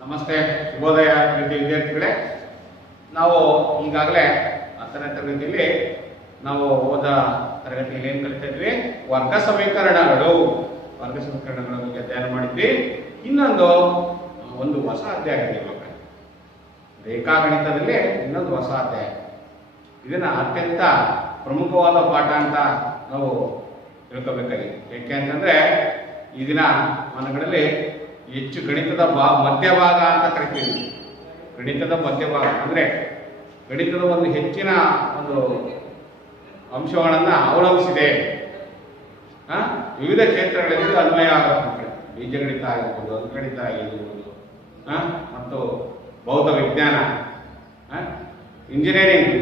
ನಮಸ್ತೆ, ಶುಭೋದಯ ಪ್ರೀತಿ ವಿದ್ಯಾರ್ಥಿಗಳೇ. ನಾವು ಈಗಾಗಲೇ 10ನೇ ತರಗತಿಯಲ್ಲಿ ನಾವು ಹೋದ ತರಗತಿಯಲ್ಲಿ ಏನು ಕಲಿತಾ ಇದ್ವಿ? ವರ್ಗ ಸಮೀಕರಣಗಳ ಬಗ್ಗೆ ಅಧ್ಯಯನ ಮಾಡಿದ್ವಿ. ಇನ್ನೊಂದು ಹೊಸ ಅಧ್ಯಾಯ ಇದೆ ಮಕ್ಕಳೇ, ರೇಖಾಗಣಿತದಲ್ಲಿ ಇನ್ನೊಂದು ಹೊಸ ಅಧ್ಯಾಯ. ಇದನ್ನ ಅತ್ಯಂತ ಪ್ರಮುಖವಾದ ಪಾಠ ಅಂತ ನಾವು ತಿಳ್ಕೋಬೇಕಾಗಿದೆ. ಏಕೆ ಅಂತಂದ್ರೆ ಈ ದಿನ ಮನೆಗಳಲ್ಲಿ ಹೆಚ್ಚು ಗಣಿತದ ಮಧ್ಯಭಾಗ ಅಂತ ಕರಿತೀವಿ. ಗಣಿತದ ಮಧ್ಯಭಾಗ ಅಂದ್ರೆ ಗಣಿತದ ಒಂದು ಹೆಚ್ಚಿನ ಒಂದು ಅಂಶಗಳನ್ನು ಅವಲಂಬಿಸಿದೆ. ವಿವಿಧ ಕ್ಷೇತ್ರಗಳಲ್ಲಿ ಅನ್ವಯ ಆಗುತ್ತೆ. ಬೀಜಗಣಿತ ಆಗಿರ್ಬೋದು, ಅಂಕಗಣಿತ ಆಗಿರ್ಬೋದು, ಮತ್ತು ಭೌತ ವಿಜ್ಞಾನ, ಇಂಜಿನಿಯರಿಂಗ್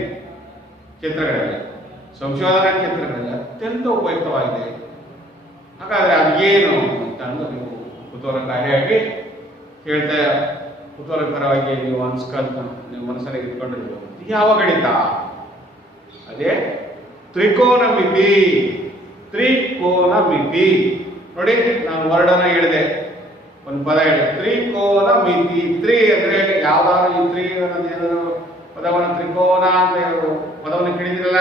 ಕ್ಷೇತ್ರಗಳಲ್ಲಿ, ಸಂಶೋಧನಾ ಕ್ಷೇತ್ರಗಳಲ್ಲಿ ಅತ್ಯಂತ ಉಪಯುಕ್ತವಾಗಿದೆ. ಹಾಗಾದರೆ ಅದು ಏನು ಅಂತ ಅಂದು ನೀವು ಕುತೂಹಲಕಾರಿಯಾಗಿ ಹೇಳ್ತಾ ಕುತೂಹಲಕರವಾಗಿ ನೀವು ಅನ್ಸ್ಕೊಂತ ನೀವು ಮನಸ್ಸಲ್ಲಿ ಇಟ್ಕೊಂಡಿರ್ಬೋದು. ಯಾವ ಗಣಿತ? ಅದೇ ತ್ರಿಕೋನಮಿತಿ. ತ್ರಿಕೋನಮಿತಿ ನೋಡಿ, ನಾನು ವರ್ಡನ ಹೇಳಿದೆ, ಒಂದು ಪದ ಹೇಳಿದೆ, ತ್ರಿಕೋನಮಿತಿ. ತ್ರಿ ಅಂದ್ರೆ ಯಾವ್ದಾದ್ರು ಈ ತ್ರಿ ಪದವನ್ನು ತ್ರಿಕೋನ ಅಂತ ಪದವನ್ನು ಕೇಳಿದಿರಲ್ಲ,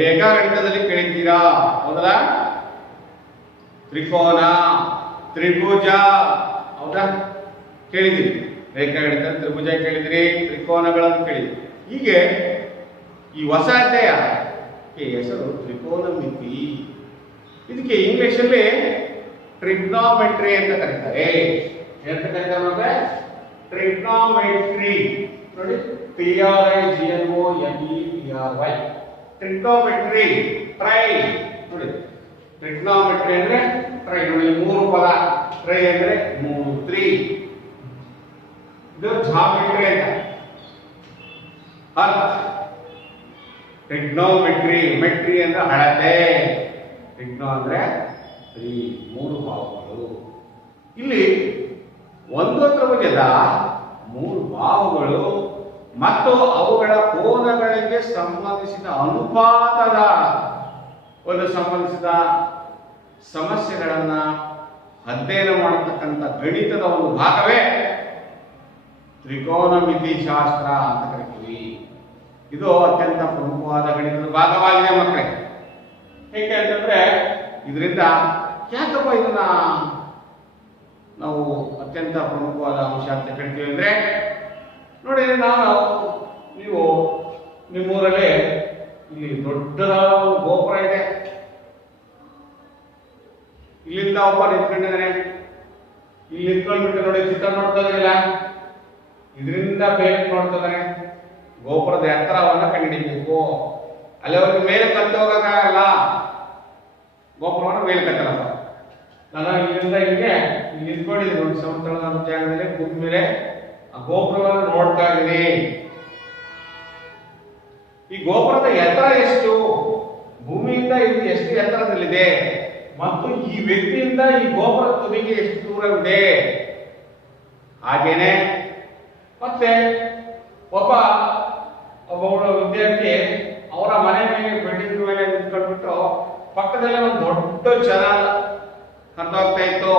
ರೇಖಾಗಣಿತದಲ್ಲಿ ಕೇಳಿದ್ದೀರಾ ಹೌದಲ್ಲ? ತ್ರಿಕೋನ, ತ್ರಿಭುಜ ಹೌದಾ ಕೇಳಿದಿರಿ. ರೇಖಾಗಣಿತ ತ್ರಿಭುಜ ಕೇಳಿದಿರಿ, ತ್ರಿಕೋನಗಳನ್ನು ಕೇಳಿದಿರಿ. ಹೀಗೆ ಈ ಹೊಸ ಅಧ್ಯಾಯಕ್ಕೆ ಹೆಸರು ತ್ರಿಕೋನಮಿತಿ. ಇದಕ್ಕೆ ಇಂಗ್ಲಿಷಲ್ಲಿ ಟ್ರಿಗ್ನೋಮೆಟ್ರಿ ಅಂತ ಕರೀತಾರೆ. ಎಂತ ಕರೀತಾರೆ ಅಂದ್ರೆ ಟ್ರಿಗ್ನೋಮೆಟ್ರಿ. ನೋಡಿ, TRIGNOMETRY ಟ್ರಿಗ್ನೋಮೆಟ್ರಿ. ಟ್ರೈ ನೋಡಿ, ಟ್ರಿಗ್ನೋಮೆಟ್ರಿ ಅಂದ್ರೆ ಟ್ರೈ. ನೋಡಿ, ಮೂರು ಪದ. ಟ್ರೈ ಅಂದ್ರೆ ಮೂರು, ತ್ರೀ. ಇದು ಜಾಮೆಟ್ರಿ ಅಂತ ಅರ್ಥ. ಟ್ರಿಗ್ನೋಮೆಟ್ರಿ, ಮೆಟ್ರಿ ಅಂದ್ರೆ ಅಳತೆ, ಟ್ರಿಗ್ನೋ ಅಂದ್ರೆ ತ್ರೀ, ಮೂರು ಬಾಹುಗಳು. ಇಲ್ಲಿ ಒಂದು ತ್ರಿಭುಜದ ಮೂರು ಬಾಹುಗಳು ಮತ್ತು ಅವುಗಳ ಕೋನಗಳಿಗೆ ಸಂಬಂಧಿಸಿದ ಅನುಪಾತದ ಒಂದು ಸಂಬಂಧಿಸಿದ ಸಮಸ್ಯೆಗಳನ್ನ ಅಧ್ಯಯನ ಮಾಡತಕ್ಕಂಥ ಗಣಿತದ ಒಂದು ಭಾಗವೇ ತ್ರಿಕೋನಮಿತಿ ಶಾಸ್ತ್ರ ಅಂತ ಕರಿತೀವಿ. ಇದು ಅತ್ಯಂತ ಪ್ರಮುಖವಾದ ಗಣಿತದ ಭಾಗವಾಗಿದೆ ಮಕ್ಕಳೇ. ಹೇಗೆ ಅಂತಂದ್ರೆ ಇದರಿಂದ ಯಾಕಪ್ಪ ಇದನ್ನ ನಾವು ಅತ್ಯಂತ ಪ್ರಮುಖವಾದ ಅಂಶ ಅಂತ ಕರಿತೀವಿ ಅಂದ್ರೆ, ನೋಡಿ, ನೀವು ನಿಮ್ಮೂರಲ್ಲಿ ಇಲ್ಲಿ ದೊಡ್ಡದಾದ ಒಂದು ಗೋಪುರ ಇದೆ. ಇಲ್ಲಿಂದ ಒಬ್ಬ ನಿಂತ್ಕೊಂಡಿದ್ದಾನೆ. ಇಲ್ಲಿ ನಿಂತ್ಕೊಂಡ್ಬಿಟ್ಟು ನೋಡಿ, ಚಿತ್ರ ನೋಡ್ತಾ ಇದ್ರಿಲ್ಲ, ಇದರಿಂದ ಬೇರೆ ನೋಡ್ತಿದ್ದಾನೆ. ಗೋಪುರದ ಎತ್ತರವನ್ನ ಕಂಡುಹಿಡಿಬೇಕು. ಅಲ್ಲಿವರೆಗೆ ಮೇಲೆ ಕತ್ತು ಹೋಗಕ್ಕಾಗಲ್ಲ. ಗೋಪುರವನ್ನು ಮೇಲೆ ಕತ್ತಲಪ್ಪ. ನಾನು ಇಲ್ಲಿಂದ ಇಲ್ಲಿಗೆ ಇಲ್ಲಿ ನಿಂತ್ಕೊಂಡಿದ್ದೀನಿ ಒಂದು ಸಮತಳದ ಜಾಗದಲ್ಲಿ ಕೂತ ಮೇಲೆ ಆ ಗೋಪುರವನ್ನು ನೋಡ್ತಾ ಇದ್ದೀನಿ. ಈ ಗೋಪುರದ ಎತ್ತರ ಎಷ್ಟು? ಭೂಮಿಯಿಂದ ಇದು ಎಷ್ಟು ಎತ್ತರದಲ್ಲಿದೆ ಮತ್ತು ಈ ವ್ಯಕ್ತಿಯಿಂದ ಈ ಗೋಪುರ ತುದಿಗೆ ಎಷ್ಟು ದೂರವಿದೆ? ಹಾಗೇನೆ ಮತ್ತೆ ಒಬ್ಬ ವಿದ್ಯಾರ್ಥಿ ಅವರ ಮನೆ ಮೇಲೆ ಬಿಲ್ಡಿಂಗ್ ಮೇಲೆ ನಿಂತ್ಕೊಂಡ್ಬಿಟ್ಟು ಪಕ್ಕದಲ್ಲೇ ಒಂದು ದೊಡ್ಡ ಚಾನಲ್ ಕರ್ದೋಗ್ತಾ ಇತ್ತು.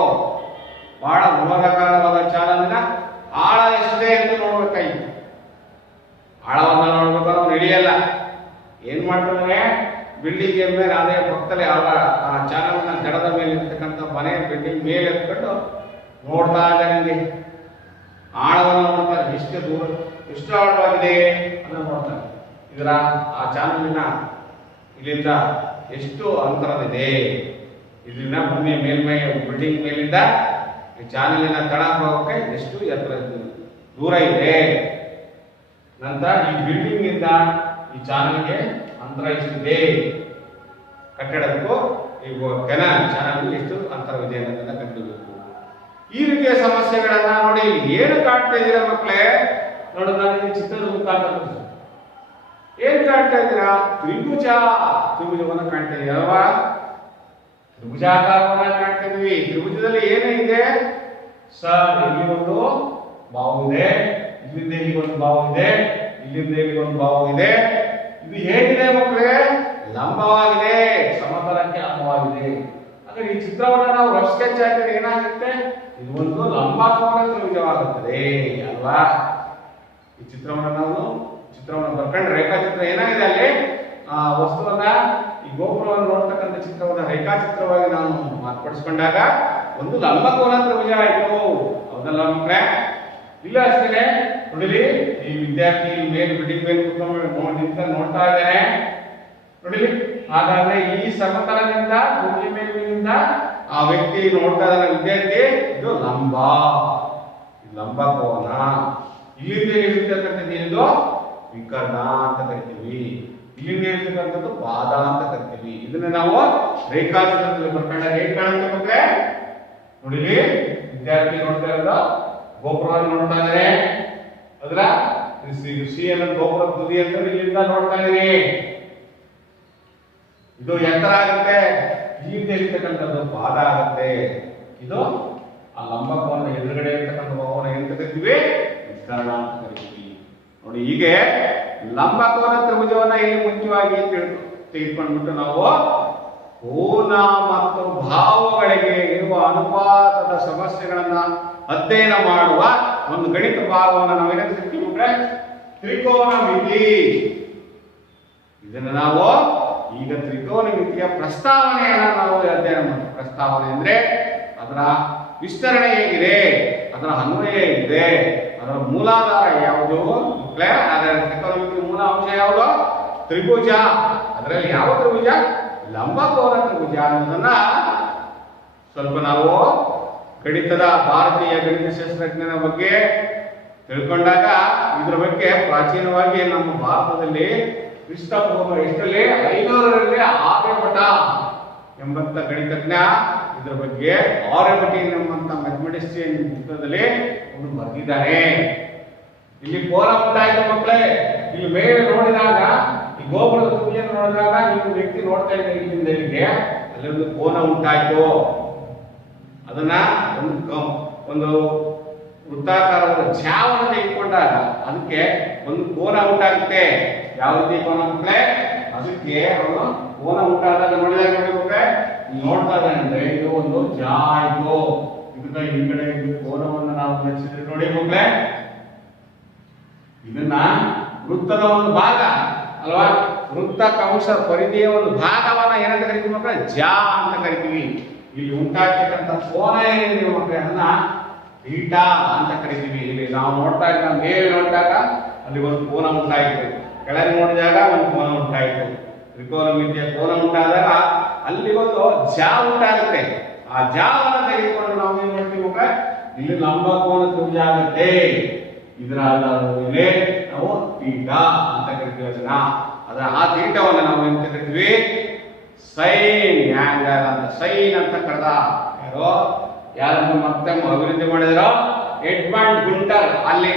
ಬಹಳ ವಿವಾದಕರವಾದ ಚಾನಲ್ನ ಆಳ ಎಷ್ಟಿದೆ ಅಂತ ನೋಡ್ಬೇಕಾಗಿತ್ತು. ಆಳವನ್ನ ನೋಡ್ಬೇಕಾದ್ರೆ ಅವ್ನು ಹಿಡಿಯಲ್ಲ. ಏನ್ ಮಾಡ್ತಾರೆ, ಬಿಲ್ಡಿಂಗ್ ಮೇಲೆ ಅದೇ ಪಕ್ಕದಲ್ಲಿ ಅವರ ಆ ಚಾನಲ್ನ ದಡದ ಮೇಲೆ ಇರ್ತಕ್ಕಂಥ ಮನೆ ಬಿಲ್ಡಿಂಗ್ ಮೇಲೆ ಎತ್ಕೊಂಡು ನೋಡ್ತಾ ಇದ್ದಾರೆ. ಆಳವನ್ನು ನೋಡ್ತಾರೆ, ಎಷ್ಟು ದೂರ ಎಷ್ಟು ಆಳವಾಗಿದೆ ಅಂತ ನೋಡ್ತಾರೆ. ಇದರ ಆ ಚಾನಲಿನ ಇಲ್ಲಿಂದ ಎಷ್ಟು ಅಂತರದಿದೆ, ಇದರಿಂದ ಭೂಮಿಯ ಮೇಲ್ಮೈ ಬಿಲ್ಡಿಂಗ್ ಮೇಲಿಂದ ಈ ಚಾನಲಿನ ತಳ ಹೋಗಕ್ಕೆ ಎಷ್ಟು ಎತ್ತರ ದೂರ ಇದೆ. ನಂತರ ಈ ಬಿಲ್ಡಿಂಗ್ ಇಂದ ಈ ಚಾನಲ್ಗೆ ಅಂತರ ಎಷ್ಟಿದೆ, ಕಟ್ಟಡಕ್ಕೂ ಈ ಕೆನಾಲ್ ಚಾನಲ್ ಎಷ್ಟು ಅಂತರವಿದೆ ಅನ್ನೋದನ್ನ ಕಂಡುಹಿಡಿಯಬೇಕು. ಈ ರೀತಿಯ ಸಮಸ್ಯೆಗಳನ್ನ ನೋಡಿ, ಏನು ಕಾಣ್ತಾ ಇದ್ದೀರಾ ಮಕ್ಕಳೇ? ನೋಡೋಣ, ನಾನು ಚಿತ್ರದ ಮುಖಾಂತರ ಏನ್ ಕಾಣ್ತಾ ಇದ್ದೀರಾ? ತ್ರಿಭುಜವನ್ನ ಕಾಣ್ತಾ ಇದೀವಿ ಅಲ್ವಾ? ತ್ರಿಭುಜಾಕಾರವನ್ನ ಕಾಣ್ತಾ ಇದೀವಿ. ತ್ರಿಭುಜದಲ್ಲಿ ಏನಿದೆ ಸರ್? ಇಲ್ಲಿ ಒಂದು ಬಾಹು ಇದೆ, ಇಲ್ಲಿಂದ ಇಲ್ಲಿ ಒಂದು ಬಾಹು ಇದೆ, ಇಲ್ಲಿಂದ ಇಲ್ಲಿ ಒಂದು ಬಾಹು ಇದೆ. ಇದು ಹೇಗಿದೆ ಮಕ್ಕಳೇ? ಲಂಬವಾಗಿದೆ, ಸಮತಲಕ್ಕೆ ಲಂಬವಾಗಿದೆ. ಹಾಗಾದ್ರೆ ಈ ಚಿತ್ರವನ್ನು ನಾವು ರಫ್ ಸ್ಕೆಚ್ ಹಾಕಿದ್ರೆ ಏನಾಗುತ್ತೆ? ಇದು ಒಂದು ಲಂಬಕೋನ ತ್ರಿಭುಜವಾಗುತ್ತದೆ ಅಲ್ವಾ? ಈ ಚಿತ್ರವನ್ನು ಬರ್ಕೊಂಡ್ರೆ ರೇಖಾಚಿತ್ರ ಏನಾಗಿದೆ ಅಲ್ಲಿ ಆ ವಸ್ತುವನ್ನ ಈ ಗೋಪುರವನ್ನು ನೋಡ್ತಕ್ಕಂಥ ಚಿತ್ರವನ್ನ ರೇಖಾಚಿತ್ರವಾಗಿ ನಾವು ಮಾರ್ಪಡಿಸಿಕೊಂಡಾಗ ಒಂದು ಲಂಬಕೋನ ತ್ರಿಭುಜ ಆಯಿತು. ಹೌದಲ್ಲ ಮಕ್ಕಳೇ? ಇಲ್ಲ ಅಷ್ಟೇ ನೋಡಿಲಿ, ಈ ವಿದ್ಯಾರ್ಥಿ ಮೇಲೆ ಬಿಲ್ಡಿಂಗ್ ಮೇಲೆ ಕುತ್ಕೊಂಡು ನೋಡ್ತಾ ಇದ್ದಾನೆ ನೋಡಿಲಿ. ಹಾಗಾದ್ರೆ ಈ ಸಮತಲದಿಂದ ಭೂಮಿ ಮೇಲಿನಿಂದ ಆ ವ್ಯಕ್ತಿ ನೋಡ್ತಾ ಇದ್ದಾನೆ ವಿದ್ಯಾರ್ಥಿ, ಇದು ಲಂಬಕೋನ. ಇಲ್ಲಿಂದ ಇರ್ತಕ್ಕಂಥದ್ದು ಇದು ವಿಕರ್ಣ ಅಂತ ಕರಿತೀವಿ, ಇಲ್ಲಿಂದ ಇರ್ತಕ್ಕಂಥದ್ದು ಪಾದ ಅಂತ ಕರಿತೀವಿ. ಇದನ್ನ ನಾವು ರೇಖಾಚಿತ್ರದಲ್ಲಿ ಬರ್ಕೊಂಡ ರೇಖಾ ಅಂತ ಬಂದ್ರೆ ನೋಡಿಲಿ, ವಿದ್ಯಾರ್ಥಿ ನೋಡ್ತಾ ಇರೋದು ಗೋಪುರವನ್ನು ನೋಡ್ತಾ ಇದ್ದಾರೆ. ಅದ್ರ ಸಿ ಅನ್ನೋದು ಗೋಪುರ ತುದಿ ಅಂತ ಇಲ್ಲಿಂದ ನೋಡ್ತಾ ಇದೀನಿ. ಇದು ಎತ್ತರ ಆಗುತ್ತೆ, ಇಲ್ಲಿಂದ ಇರ್ತಕ್ಕಂಥದ್ದು ಪಾದ ಆಗುತ್ತೆ. ಇದು ಆ ಲಂಬಕೋನ ಎದುರುಗಡೆ ಇರ್ತಕ್ಕಂಥ ಭಾವನ ಎಂತ ಕರಿತೀವಿ? ವಿಕರ್ಣ ಅಂತ ಕರಿತೀವಿ. ನೋಡಿ, ಹೀಗೆ ಲಂಬಕೋನ ತ್ರಿಭುಜವನ್ನ ಇಲ್ಲಿ ಮುಖ್ಯವಾಗಿ ತೆಗೆದುಕೊಂಡ್ಬಿಟ್ಟು ನಾವು ಕೋನ ಮತ್ತು ಭಾವಗಳಿಗೆ ಇರುವ ಅನುಪಾತದ ಸಮಸ್ಯೆಗಳನ್ನ ಅಧ್ಯಯನ ಮಾಡುವ ಒಂದು ಗಣಿತ ಭಾಗವನ್ನು ನಾವು ಏನಂತ ಕರಿತೀವಿ ಅಂದ್ರೆ ತ್ರಿಕೋನಮಿತಿ. ಇದನ್ನ ನಾವು ಈಗ ತ್ರಿಕೋನಮಿತಿಯ ಪ್ರಸ್ತಾವನೆಯನ್ನ ನಾವು ಅಧ್ಯಯನ ಮಾಡ್ತೀವಿ. ಪ್ರಸ್ತಾವನೆ ಅಂದ್ರೆ ಅದರ ವಿಸ್ತರಣೆ ಹೇಗಿದೆ, ಅದರ ಅನ್ವಯ ಹೇಗಿದೆ, ಅದರ ಮೂಲಾಧಾರ ಯಾವುದು, ಅದರ ತ್ರಿಕೋನಮಿತಿಯ ಮೂಲ ಅಂಶ ಯಾವುದು? ತ್ರಿಭುಜ. ಅದರಲ್ಲಿ ಯಾವ ತ್ರಿಭುಜ? ಲಂಬಕೋನ ತ್ರಿಭುಜ ಅನ್ನೋದನ್ನ ಸ್ವಲ್ಪ ನಾವು ಗಣಿತದ ಭಾರತೀಯ ಗಣಿತ ಶಾಸ್ತ್ರಜ್ಞನ ಬಗ್ಗೆ ತಿಳ್ಕೊಂಡಾಗ ಇದ್ರ ಬಗ್ಗೆ ಪ್ರಾಚೀನವಾಗಿ ನಮ್ಮ ಭಾರತದಲ್ಲಿ ಕ್ರಿಸ್ತಪೂರ್ವ ಎಷ್ಟರಲ್ಲಿ 500ರಲ್ಲಿ ಆರ್ಯಭಟ ಎಂಬಂತ ಗಣಿತಜ್ಞ ಇದ್ರ ಬಗ್ಗೆ ಆರ್ಯಭಟಿ ಎಂಬಂತ ಮ್ಯಾಥಮೆಟಿಷಿಯನ್ ಪುಸ್ತಕದಲ್ಲಿ ಒಂದು ಬರೆದಿದ್ದಾನೆ. ಇಲ್ಲಿ ಕೋನ ಉಂಟಾಯ್ತು ಮಕ್ಕಳೇ. ಇಲ್ಲಿ ಮೇಲೆ ನೋಡಿದಾಗ ಈ ಗೋಪುರದ ತುದಿಯನ್ನು ನೋಡಿದಾಗ ನೀವು ವ್ಯಕ್ತಿ ನೋಡ್ತಾ ಇದ್ದೀರಿ, ಇಲ್ಲಿಂದ ಇಲ್ಲಿಗೆ ಅಲ್ಲಿ ಒಂದು ಕೋನ ಉಂಟಾಯ್ತು. ಅದನ್ನ ಒಂದು ವೃತ್ತಾಕಾರದ ಛಾವನ್ನು ತೆಗೆದುಕೊಂಡಾಗ ಅದಕ್ಕೆ ಒಂದು ಕೋನ ಉಂಟಾಗುತ್ತೆ. ಯಾವ ರೀತಿ ಕೋನ ಮಕ್ಕಳೇ? ಅದಕ್ಕೆ ಅವನು ಕೋನ ಉಂಟಾದಾಗ ನೋಡಿದಾಗ ನೋಡ್ತಾ ಇದ್ದಾನೆ ಅಂದ್ರೆ ಇದು ಒಂದು ಜಾ ಇದು ಇದನ್ನ ಈ ಕಡೆ ಕೋನವನ್ನು ನಾವು ರಚಿಸಿದ್ರೆ ನೋಡಿ ಮಕ್ಕಳೇ, ಇದನ್ನ ವೃತ್ತದ ಒಂದು ಭಾಗ ಅಲ್ವಾ? ವೃತ್ತ ಕಂಸ ಪರಿಧಿಯ ಒಂದು ಭಾಗವನ್ನ ಏನಂತ ಕರಿತೀವಿ ಮಕ್ಕಳೇ? ಜಾ ಅಂತ ಕರಿತೀವಿ. ಇಲ್ಲಿ ಉಂಟಾಗ್ತಕ್ಕಂಥ ಕೋನ ಏನಿದೆ ಮಕ್ಕಳೇ ಅದನ್ನ ಥೀಟಾ ಅಂತ ಕರಿತೀವಿ. ಇಲ್ಲಿ ನಾವು ನೋಡ್ತಾ ಇದ್ದ ಮೇಲೆ ನೋಡಿದಾಗ ಅಲ್ಲಿ ಒಂದು ಕೋನ ಉಂಟಾಯಿತು, ಕೆಳಗೆ ನೋಡಿದಾಗ ಒಂದು ಕೋನ ಉಂಟಾಯಿತು. ತ್ರಿಕೋನಮಿತಿಯ ಕೋನ ಉಂಟಾದಾಗ ಅಲ್ಲಿ ಒಂದು ಜಾ ಉಂಟಾಗುತ್ತೆ. ಆ ಜಾವನ್ನು ತೆಗೆದುಕೊಂಡು ನಾವು ಏನ್ ಮಾಡ್ತೀವಿ ಮಕ್ಕಳೇ? ಇಲ್ಲಿ ಲಂಬಕೋನ ತ್ರಿಭುಜ ಆಗುತ್ತೆ. ಇದರ ಮೇಲೆ ನಾವು ಥೀಟಾ ಅಂತ ಕರಿತೀವಿ. ಅದರ ಆ ಥೀಟಾವನ್ನು ನಾವು ಎಂತ ಕರಿತೀವಿ? ಸೈನ್ ಆಂಗಲ್ ಅಂತ, ಸೈನ್ ಅಂತ ಕರೆದ ಯಾರನ್ನು ಮತ್ತೆ ಅಭಿವೃದ್ಧಿ ಮಾಡಿದರೋ ಎಡ್ಮಂಡ್ ಗುಂಟರ್. ಅಲ್ಲಿ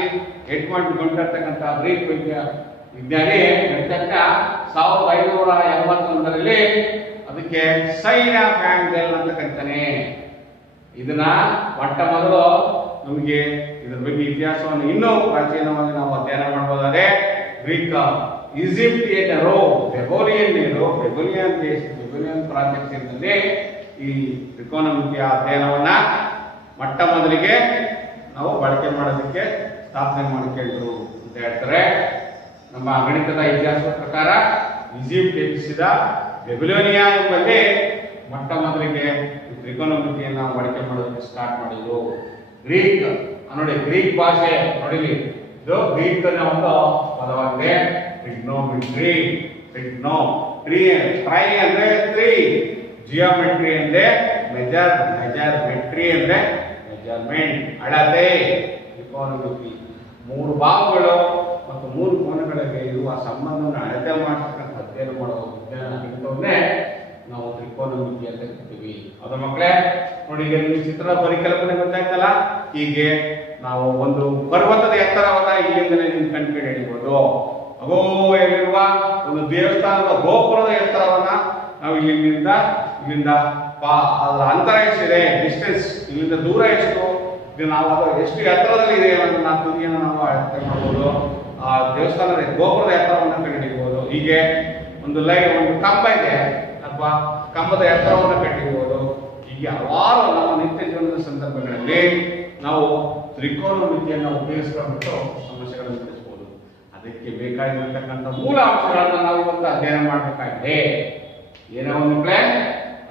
ಎಡ್ಮಂಡ್ ಗುಂಟರ್ ತಕ್ಕಂತ ಗ್ರೀಕ್ ವಿಜ್ಞಾನಿ ಗಣಿತಜ್ಞ 1581ರಲ್ಲಿ ಅದಕ್ಕೆ ಸೈನ್ ಆಫ್ ಆಂಗಲ್ ಅಂತ ಕರೀತಾನೆ. ಇದನ್ನ ಮೊಟ್ಟ ಮೊದಲು ನಮಗೆ ಇದರ ಬಗ್ಗೆ ಇತಿಹಾಸವನ್ನು ಇನ್ನೂ ಪ್ರಾಚೀನವಾಗಿ ನಾವು ಅಧ್ಯಯನ ಮಾಡಬಹುದಾದ್ರೆ ಗ್ರೀಕ್ ಈಜಿಪ್ಟಿಯನ್ನರು ಬೆಗೋಲಿಯನ್ ಪ್ರಾಜೆಕ್ಟ್ನಲ್ಲಿ ಈ ತ್ರಿಕೋನಮಿತಿಯ ಅಧ್ಯಯನವನ್ನ ಮೊಟ್ಟ ಮೊದಲಿಗೆ ನಾವು ಬಳಕೆ ಮಾಡೋದಕ್ಕೆ ಸ್ಥಾಪನೆ ಮಾಡಿಕೊಂಡ್ರು ಅಂತ ಹೇಳ್ತಾರೆ. ನಮ್ಮ ಗಣಿತದ ಇತಿಹಾಸದ ಪ್ರಕಾರ ಈಜಿಪ್ಟ್ ಎಬ್ಬಿಸಿದ ಬೆಬಿಲೋನಿಯಾ ಎಂಬಲ್ಲಿ ಮೊಟ್ಟ ಮೊದಲಿಗೆ ತ್ರಿಕೋನಮಿತಿಯನ್ನು ಬಳಕೆ ಮಾಡೋದಕ್ಕೆ ಸ್ಟಾರ್ಟ್ ಮಾಡಿದ್ರು. ಗ್ರೀಕ್ ನೋಡಿ, ಗ್ರೀಕ್ ಭಾಷೆ ನೋಡಿಲಿ, ಇದು ಗ್ರೀಕ್ ನ ಒಂದು ಪದವಾಗಿದೆ. ಟ್ರಿಗ್ನೋಮೆಟ್ರಿ, ಟ್ರೈ ಅಂದ್ರೆ ತ್ರೀ, ಜಿಯೋಮೆಟ್ರಿ ಅಂದ್ರೆ ಮೆಜರ್ಮೆಟ್ರಿ ಅಂದ್ರೆ ಮೆಜರ್ಮೆಂಟ್, ಅಳತೆ. ತ್ರಿಕೋನಮಿತಿ ಮೂರು ಭಾಗಗಳು ಮತ್ತು ಮೂರು ಕೋನಗಳಿಗೆ ಇರುವ ಸಂಬಂಧವನ್ನು ಅಳತೆ ಮಾಡತಕ್ಕಂಥ ಅಧ್ಯಯನ ಮಾಡುವ ವಿಜ್ಞಾನವನ್ನೇ ನಾವು ತ್ರಿಕೋನಮಿತಿ ಅಂತ ಕರಿತೀವಿ. ಅದು ಮಕ್ಕಳೇ ನೋಡಿ, ಈಗ ನಿಮಗೆ ಚಿತ್ರದ ಪರಿಕಲ್ಪನೆ ಗೊತ್ತಾಯ್ತಲ್ಲ. ಹೀಗೆ ನಾವು ಒಂದು ಪರ್ವತದ ಎತ್ತರವನ್ನ ಇಲ್ಲಿಂದಲೇ ನೀವು ಕಂಡು ಹಿಡಿಯಬಹುದು. ಅಗೋಯಲ್ಲಿರುವ ಒಂದು ದೇವಸ್ಥಾನದ ಗೋಪುರದ ಎತ್ತರವನ್ನ ನಾವು ಇಲ್ಲಿಂದ ಅದರ ಅಂತರ ಎಷ್ಟಿದೆ, ಡಿಸ್ಟೆನ್ಸ್ ಇಲ್ಲಿಂದ ದೂರ ಎಷ್ಟು, ಇದು ನಾವು ಅದು ಎಷ್ಟು ಎತ್ತರದಲ್ಲಿ ಇದೆ ಅನ್ನೋದನ್ನ ತುದಿಯನ್ನು ನಾವು ಅಳತೆ ಮಾಡಬಹುದು. ಆ ದೇವಸ್ಥಾನದ ಗೋಪುರದ ಎತ್ತರವನ್ನು ಕಂಡುಹಿಡಿಯಬಹುದು. ಹೀಗೆ ಒಂದು ಕಂಬ ಇದೆ ಅಥವಾ ಕಂಬದ ಎತ್ತರವನ್ನು ಕಂಡುಹಿಡಿಯಬಹುದು. ಹೀಗೆ ಹಲವಾರು ನಮ್ಮ ನಿತ್ಯ ಜೀವನದ ಸಂದರ್ಭಗಳಲ್ಲಿ ನಾವು ತ್ರಿಕೋನಮಿತಿಯನ್ನು ಉಪಯೋಗಿಸಿಕೊಂಡು ಸಮಸ್ಯೆಗಳನ್ನು ತಿಳಿಸಬಹುದು. ಅದಕ್ಕೆ ಬೇಕಾಗಿರತಕ್ಕಂಥ ಮೂಲ ಅಂಶಗಳನ್ನು ನಾವು ಇವತ್ತು ಅಧ್ಯಯನ ಮಾಡಬೇಕಾಗಿದೆ. ಏನೋ ಒಂದು ಮಕ್ಕಳೇ,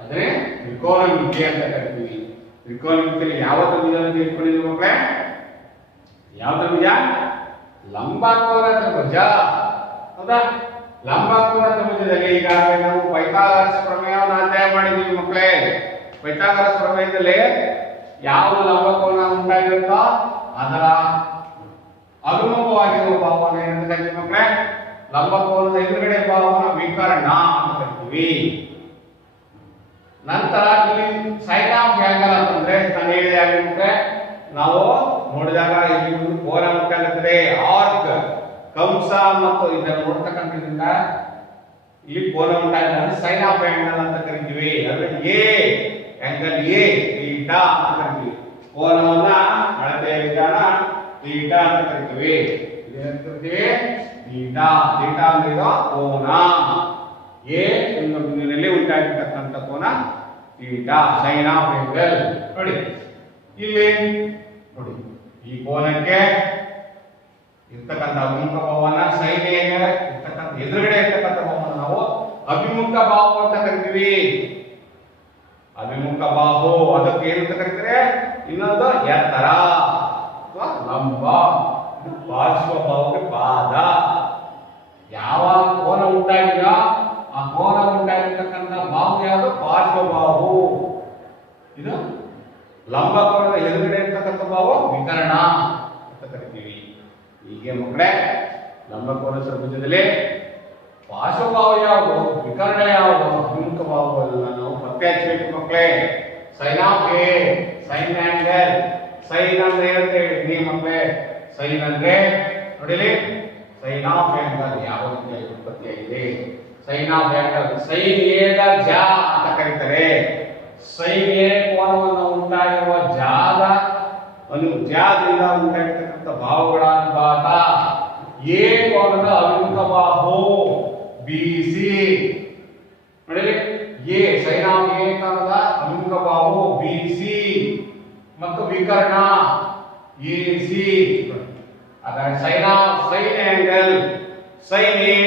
ಅದೇ ತ್ರಿಕೋನಮಿತಿ ಅಂತ ಕರಿತೀವಿ. ತ್ರಿಕೋನಮಿತಿಯಲ್ಲಿ ಯಾವ ತ್ರಿಭುಜವನ್ನು ತೆಗೆದುಕೊಂಡಿದ್ದೀವಿ ಮಕ್ಕಳೇ? ಯಾವ ತ್ರಿಭುಜ? ಲಂಬಕೋನ ತ್ರಿಭುಜ. ಹೌದಾ? ಲಂಬಕೋನ ತ್ರಿಭುಜದಲ್ಲಿ ಈಗಾಗಲೇ ನಾವು ಪೈಥಾಗರಸ್ ಪ್ರಮೇಯವನ್ನು ಅಧ್ಯಯನ ಮಾಡಿದ್ದೀವಿ ಮಕ್ಕಳೇ. ಪೈಥಾಗರಸ್ ಪ್ರಮೇಯದಲ್ಲಿ ಯಾವ ಲಂಬಕೋನ ಉಂಟಾಗಿರುತ್ತೋ ಅದರ ಅಭಿಮುಖವಾಗಿರುವ ಭಾವವನ್ನು ಏನಂತ ಕರಿತೀವಿ ಮಕ್ಕಳೇ? ಲಂಬಕೋನದ ಎದುರುಗಡೆ ಭಾವವನ್ನು ವಿಕರ್ಣ ಅಂತ ಕರಿತೀವಿ. ನಂತರ ಇಲ್ಲಿ ಸೈನ್ ಆಫ್ ಆಂಗಲ್ ಅಂತಂದ್ರೆ ನಾನು ಹೇಳಿದೆ ಆಗಿರುತ್ತೆ, ನಾವು ನೋಡಿದಾಗ ಇಲ್ಲಿ ಒಂದು ಕೋನ ಉಂಟಾಗುತ್ತದೆ, ಆರ್ಕ್ ಕಂಸ ಮತ್ತು ಇದನ್ನು ನೋಡ್ತಕ್ಕಂಥದ್ರಿಂದ ಇಲ್ಲಿ ಕೋನ ಉಂಟಾಗುತ್ತೆ, ಸೈನ್ ಆಫ್ ಆಂಗಲ್ ಅಂತ ಕರಿತೀವಿ. ಅಂದ್ರೆ ಎ ಆಂಗಲ್ ಎ ಥೀಟಾ ಅಂತ ಕರಿತೀವಿ. ಕೋನವನ್ನ ಅಳತೆಯ ವಿಧಾನ ಥೀಟಾ ಅಂತ ಕರಿತೀವಿ. ಇದೇನಂತ ಕರಿತೀವಿ? ಥೀಟಾ. ಥೀಟಾ ಅಂದ್ರೆ ಇದು ಕೋನ. ಎ ಎಂಬ ಬಿಂದುವಿನಲ್ಲಿ ಉಂಟಾಗಿರ್ತಕ್ಕಂಥ ಕೋನ ಥೀಟಾ, ಸೈನ್ ಆಫ್ ಆಂಗಲ್. ನೋಡಿ ಇಲ್ಲಿ ನೋಡಿ, ಈ ಕೋನಕ್ಕೆ ಇರ್ತಕ್ಕಂಥ ಅಭಿಮುಖ ಭಾವನ ಸೈನ್ ಇರ್ತಕ್ಕಂಥ ಎದುರುಗಡೆ ಇರ್ತಕ್ಕಂಥ ಭಾವನ ನಾವು ಅಭಿಮುಖ ಬಾಹು ಅಂತ ಕರಿತೀವಿ. ಅಭಿಮುಖ ಬಾಹು ಅದಕ್ಕೆ ಏನಂತ ಕರಿತಾರೆ? ಇನ್ನೊಂದು ಎತ್ತರ ಅಥವಾ ಲಂಬ. ಪಾರ್ಶ್ವ ಬಾಹುಗೆ ಪಾದ. ಯಾವ ಕೋನ ಉಂಟಾಗಿದೆಯೋ ಆ ಕೋನ ಉಂಟಾಗಿರ್ತಕ್ಕಂಥ ಬಾಹು ಯಾವುದು? ಪಾರ್ಶ್ವ ಬಾಹು. ಇದು ಲಂಬ ಕೋನದ ಎದುರುಗಡೆ ಇರ್ತಕ್ಕಂಥ ಬಾಹು ವಿಕರ್ಣ ಅಂತ ಕರಿತೀವಿ. ಹೀಗೆ ಮಕ್ಕಳೇ, ಲಂಬಕೋನ ತ್ರಿಭುಜದಲ್ಲಿ ಪಾರ್ಶ್ವಭಾವ ಯಾವುದು, ವಿಕರ್ಣ ಯಾವುದು, ಅಭಿಮುಖ ಭಾವವನ್ನು ನಾವು ಪತ್ತೆ ಹಚ್ಚಬೇಕು ಮಕ್ಕಳೇ. Sine of A, sine angle. Sine ಅಂದ್ರೆ ಅಂತ ಹೇಳಿದ್ನಿ ಮಕ್ಕಳೇ. ಸೈನ್ ಅಂದ್ರೆ ನೋಡಿಲಿ, ಸೈನ್ ಆಫ್ ಆಂಗಲ್ ಯಾವ ರೀತಿಯಾಗಿ ಉತ್ಪತ್ತಿಯಾಗಿದೆ? ಸೈನ್ ಆಫ್ ಆಂಗಲ್ ಸೈನ್ ಎದ ಜ ಅಂತ ಕರೀತಾರೆ. ಸೈನ್ ಎ ಕೋನವನ್ನು ಉಂಟಾಗಿರುವ ಜಾದ ಜಾದಿಂದ ಉಂಟಾಗಿರ್ತಕ್ಕಂಥ ಭಾವಗಳ ಅನುಪಾತ. ಎ ಕೋನದ ಅಭಿಮುಖ ಬಾಹು ಬಿಸಿ. ನೋಡಿ, ಎ ಸೈನ್ ಆಫ್ ಎ ಕೋನದ ಅಭಿಮುಖ ಬಾಹು ಬಿಸಿ ಮತ್ತು ವಿಕರ್ಣ ಎಸಿ. ಹಾಗಾದ್ರೆ ಸೈನ್ ಆಂಗಲ್ ಸೈನ್ ಎ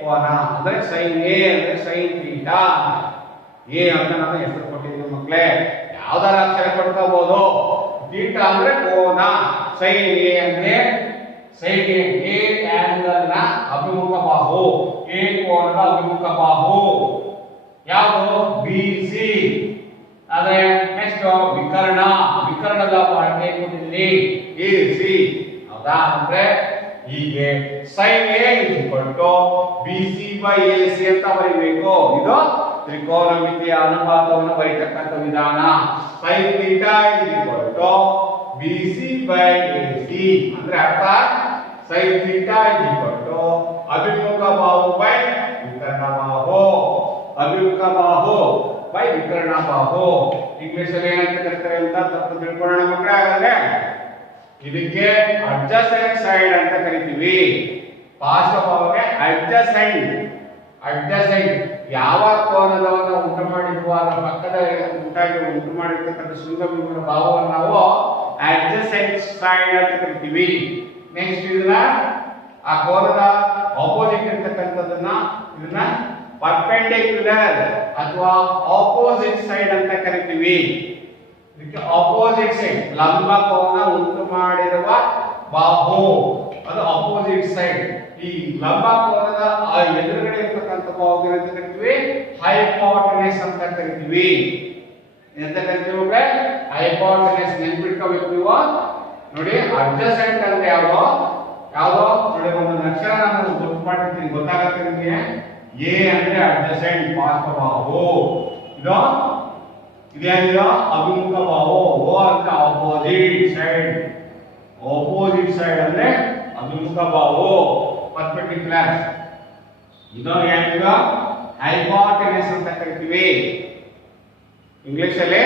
ಕೋನ ಅಂದ್ರೆ ಸೈನ್ ಎ ಅಂದ್ರೆ ಸೈನ್ ಥೀಟಾ. ಎ ಅಂತ ನಾವು ಹೆಸರು ಕೊಟ್ಟಿದ್ದೀವಿ ಮಕ್ಕಳೇ. ಯಾವ್ದಾರ ಅಕ್ಷರ ಕೊಡ್ಕೋಬಹುದು. ಥೀಟಾ ಅಂದ್ರೆ ಕೋನ, ಸೈನ್ ಎ ಅಂದ್ರೆ ಸೈನ್ ಎ ಆಂಗಲ್ ನ ಅಭಿಮುಖ ಬಾಹು, ಎ ಕೋನದ ಅಭಿಮುಖ ಬಾಹು ಯಾವುದು? ಬಿಸಿ. ಅದೇ ನೆಕ್ಸ್ಟ್ ವಿಕರ್ಣ, ವಿಕರ್ಣದ ಪಾರ್ಟಿ ಕೊಟ್ಟಿದ್ದೀವಿ ಎಸಿ. ಹೌದಾ? ಅಂದ್ರೆ ಹೀಗೆ sine A BC by AC ಅಂತ ಬರೀಬೇಕು. ಇದು ತ್ರಿಕೋನಮಿತಿಯ ಅನುಪಾತವನ್ನು ಬರೀತಕ್ಕಂಥ ವಿಧಾನ. Sine theta BC by AC ಅಂದ್ರೆ ಅರ್ಥ ಸೈನ್ ಥೀಟಾ ಅಭಿಮುಖ ಬಾಹು ಬೈ ವಿಕರ್ಣ ಬಾಹು, ಅಭಿಮುಖ ಬಾಹು ಬೈ ವಿಕರ್ಣ ಬಾಹು. ಇಂಗ್ಲಿಷ್ ಅಲ್ಲಿ ಏನಂತ ಕರೀತಾರೆ ಅಂತ ತಪ್ಪು ತಿಳ್ಕೊಳ್ಳೋಣ ಮಕ್ಕಳೇ. ಹಾಗಾದ್ರೆ ಇದಕ್ಕೆ ಅಡ್ಜಸೆಂಟ್ ಸೈಡ್ ಅಂತ ಕರಿತೀವಿ. ಪಾರ್ಶ್ವಭಾವಕ್ಕೆ ಅಡ್ಜಸೆಂಟ್. ಅಡ್ಜಸೆಂಟ್ ಯಾವ ಕೋನದವನ್ನು ಉಂಟು ಮಾಡಿರುವ ಅದರ ಪಕ್ಕದ ಉಂಟು ಮಾಡಿರ್ತಕ್ಕಂಥ ಶೃಂಗಬಿಂಬದ ಭಾವವನ್ನು ನಾವು ಅಡ್ಜಸೆಂಟ್ ಸೈಡ್ ಅಂತ ಕರಿತೀವಿ. ನೆಕ್ಸ್ಟ್ ಇದನ್ನ ಆ ಕೋನದ ಆಪೋಸಿಟ್ ಇರ್ತಕ್ಕಂಥದನ್ನ ಇದನ್ನ ಪರ್ಪೆಂಡಿಕ್ಯುಲರ್ ಅಥವಾ ಆಪೋಸಿಟ್ ಸೈಡ್ ಅಂತ ಕರಿತೀವಿ. ಇದಕ್ಕೆ ಆಪೋಸಿಟ್ ಸೈಡ್, ಲಂಬ ಕೋನ ಉಂಟು ಮಾಡಿರುವ ಬಾಹು ಅದು ಆಪೋಸಿಟ್ ಸೈಡ್. ಈ ಲಂಬ ಕೋನದ ಎದುರುಗಡೆ ಇರ್ತಕ್ಕಂಥ ಬಾಹುಗೆ ಅಂತ ಕರಿತೀವಿ ಹೈಪೋಟೆನಸ್ ಅಂತ ಕರಿತೀವಿ. ಎಂತ ಕರಿತೀವಿ? ಹೈಪೋಟೆನಸ್. ನೆನ್ಪಿಟ್ಕೋಬೇಕು ನೀವು. ನೋಡಿ, ಅಡ್ಜಸೆಂಟ್ ಅಂದ್ರೆ ಯಾವ್ದು ನೋಡಿ, ಒಂದು ಅಕ್ಷರ ನಾನು ಗೊತ್ತು ಮಾಡಿರ್ತೀನಿ, ಗೊತ್ತಾಗತ್ತೆ ನಿಮಗೆ. ಎ ಅಂದ್ರೆ ಅಡ್ಜಸೆಂಟ್ ಪಾರ್ಶ್ವಬಾಹು, ಇದೇನಿದೆ ಅಭಿಮುಖ ಬಾಹು. ಓ ಅಂದ್ರೆ ಆಪೋಸಿಟ್ ಸೈಡ್. ಆಪೋಸಿಟ್ ಸೈಡ್ ಅಂದ್ರೆ ಅಭಿಮುಖ ಬಾಹು, ಪರ್ಪೆಂಡಿಕ್ಯುಲರ್. ಇದನ್ನು ಏನಿದೆ ಹೈಪೋಟೆನಸ್ ಅಂತ ಕರಿತೀವಿ. ಇಂಗ್ಲಿಷ್ ಅಲ್ಲಿ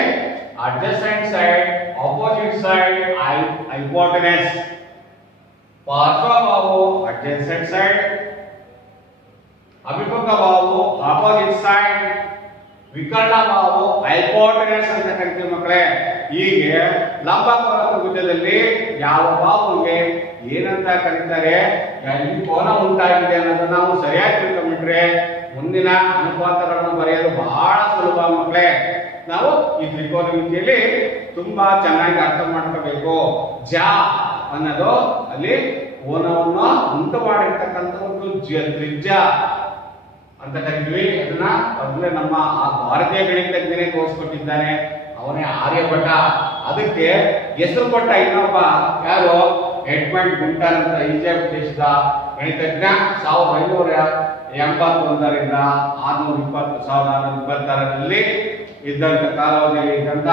adjacent side, opposite side, hypotenuse. ಪಾರ್ಶ್ವಬಾಹು ಅಡ್ಜಸೆಂಟ್ ಸೈಡ್, ಅಭಿಮುಖ ಬಾಹು ಆಪೋಸಿಟ್ ಸೈಡ್, ವಿಕರ್ಣ ಬಾಹು ಹೈಪೋಟೆನಸ್ ಅಂತ ಕರಿತೀವಿ ಮಕ್ಕಳೇ. ಹೀಗೆ ಲಂಬಕೋನ ತ್ರಿಭುಜದಲ್ಲಿ ಯಾವ ಬಾಹುಗೆ ಏನಂತ ಕರೀತಾರೆ, ಎಲ್ಲಿ ಕೋನ ಉಂಟಾಗಿದೆ ಅನ್ನೋದನ್ನ ನಾವು ಸರಿಯಾಗಿ ತಿಳ್ಕೊಂಡ್ಬಿಟ್ರೆ ಮುಂದಿನ ಅನುಪಾತಗಳನ್ನು ಬರೆಯೋದು ಬಹಳ ಸುಲಭ ಮಕ್ಕಳೇ. ನಾವು ಈ ತ್ರಿಕೋನಮಿತಿಯಲ್ಲಿ ತುಂಬಾ ಚೆನ್ನಾಗಿ ಅರ್ಥ ಮಾಡ್ಕೋಬೇಕು. ಜ ಅನ್ನೋದು ಅಲ್ಲಿ ಕೋನವನ್ನು ಉಂಟು ಮಾಡಿರ್ತಕ್ಕಂಥ ಒಂದು ತ್ರಿಜ್ಯ ಅಂತ ಕರಿತೀವಿ. ಅದನ್ನ ಮೊದಲೇ ನಮ್ಮ ಆ ಭಾರತೀಯ ಗಣಿತಜ್ಞನೇ ತೋರಿಸ್ಕೊಟ್ಟಿದ್ದಾನೆ, ಅವನೇ ಆರ್ಯಭಟ. ಅದಕ್ಕೆ ಹೆಸರು ಕೊಟ್ಟ ಇನ್ನೊಬ್ಬ ಯಾರು, ಎಡ್ಮಂಡ್ ಗುಂಟರ್ ಅಂತ ಈಜಿಪ್ಟ್ ದೇಶದ ಗಣಿತಜ್ಞ. 1581ರಿಂದ 1626ರಲ್ಲಿ ಇದ್ದಂತ ಕಾಲಾವಧಿಯಲ್ಲಿ ಇದ್ದಂತ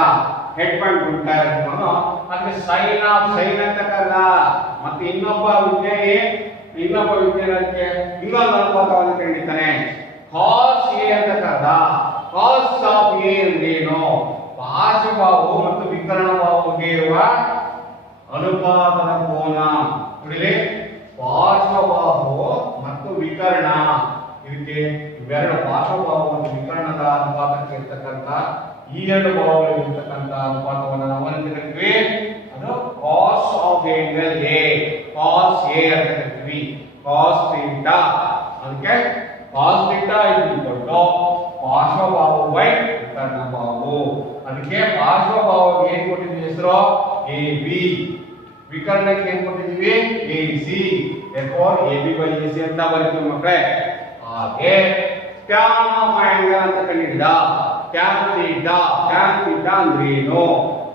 ಎಡ್ಮಂಡ್ ಗುಂಟರ್ ಅನ್ನೋನು ಅದಕ್ಕೆ ಸೈನ್ ಅಂತ ಕರೆದ. ಮತ್ತೆ ಇನ್ನೊಬ್ಬ ವಿಜ್ಞಾನಿ ಅದಕ್ಕೆ ಇನ್ನೊಂದು ಅನುಪಾತವನ್ನು ಕಂಡಿದ್ದಾನೆ, ಕಾಸ್ ಎ ಅಂತ ಕರೆದ. ಕಾಸ್ ಆಫ್ ಎ ಅಂದ್ರೇನು, ಪಾರ್ಶ್ವಬಾಹು ಮತ್ತು ವಿಕರ್ಣ ಬಾಹುಗೆ ಇರುವ ಅನುಪಾತದ ಕೋನ. ನೋಡಿಲಿ, ಪಾರ್ಶ್ವಬಾಹು ಮತ್ತು ವಿಕರ್ಣ, ಇದಕ್ಕೆ ಇವೆರಡು ಪಾರ್ಶ್ವಬಾಹು ಮತ್ತು ವಿಕರ್ಣದ ಅನುಪಾತಕ್ಕೆ ಇರ್ತಕ್ಕಂಥ ಈ ಎರಡು ಬಾಹುಗಳಿಗೆ ಇರ್ತಕ್ಕಂಥ ಅನುಪಾತವನ್ನು ನಾವು ಅಂತ ಕರಿತೀವಿ, ಅದು cos of angle A. Cos A ಅಂತ ಕರಿತೀವಿ, ಕಾಸ್ ಥೀಟಾ. ಅದಕ್ಕೆ ಕಾಸ್ ಥೀಟಾ ಪಾರ್ಶ್ವಬಾಹು ಬೈ ವಿಕರ್ಣ ಬಾಹು. ಅದಕ್ಕೆ ಪಾರ್ಶ್ವಬಾಹುಗೆ ಏನ್ ಕೊಟ್ಟಿದ್ವಿ ಹೆಸರು, ಎ ಬಿ. ವಿಕರ್ಣಕ್ಕೆ ಏನ್ ಕೊಟ್ಟಿದೀವಿ, A C. therefore AB by AC ಅಂತ ಬರೀತೀವಿ ಮಕ್ಕಳೇ. ಹಾಗೆ tan of angle ಅಂತ ಕಂಡಿದ್ದ, tan theta ಅಂದ್ರೇನು,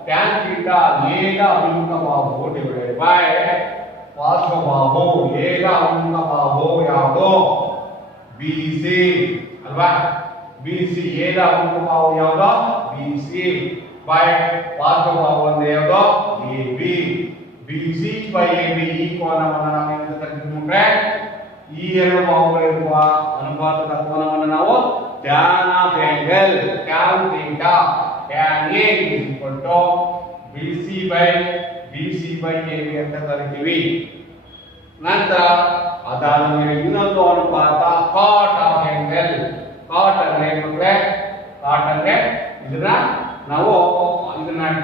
tan theta ಏಕ ಅಭಿಮುಖ ಬಾಹು divided by ಪಾರ್ಶ್ವಬಾಹು. ಏಕ ಅಭಿಮುಖ ಬಾಹು ಯಾವುದು, BC ಅಲ್ವಾ. BC ಏಕ ಅಭಿಮುಖ ಬಾಹು ಯಾವುದು, BC by ಪಾರ್ಶ್ವಬಾಹು ಅಂದ್ರೆ ಯಾವುದು, AB. BC by AB ಈ ಕೋನವನ್ನು ನಾವು ಏನಂತ ಕರಿತೀವಿ ಮಕ್ಕಳೇ, ಈ ಎರಡು ಬಾಹುಗಳಿರುವ ಅನುಪಾತದ ಕೋನವನ್ನು ನಾವು tan of angle, tan theta, tan A is equal to BC by AB ಅಂತ ಕರಿತೀವಿ. ನಂತರ ಅದಾದ ಮೇಲೆ ಇನ್ನೊಂದು ಅನುಪಾತ cot of angle. cot ಅಂದ್ರೆ ಮಕ್ಕಳೇ, cot ಅಂದ್ರೆ ಇದನ್ನ ನಾವು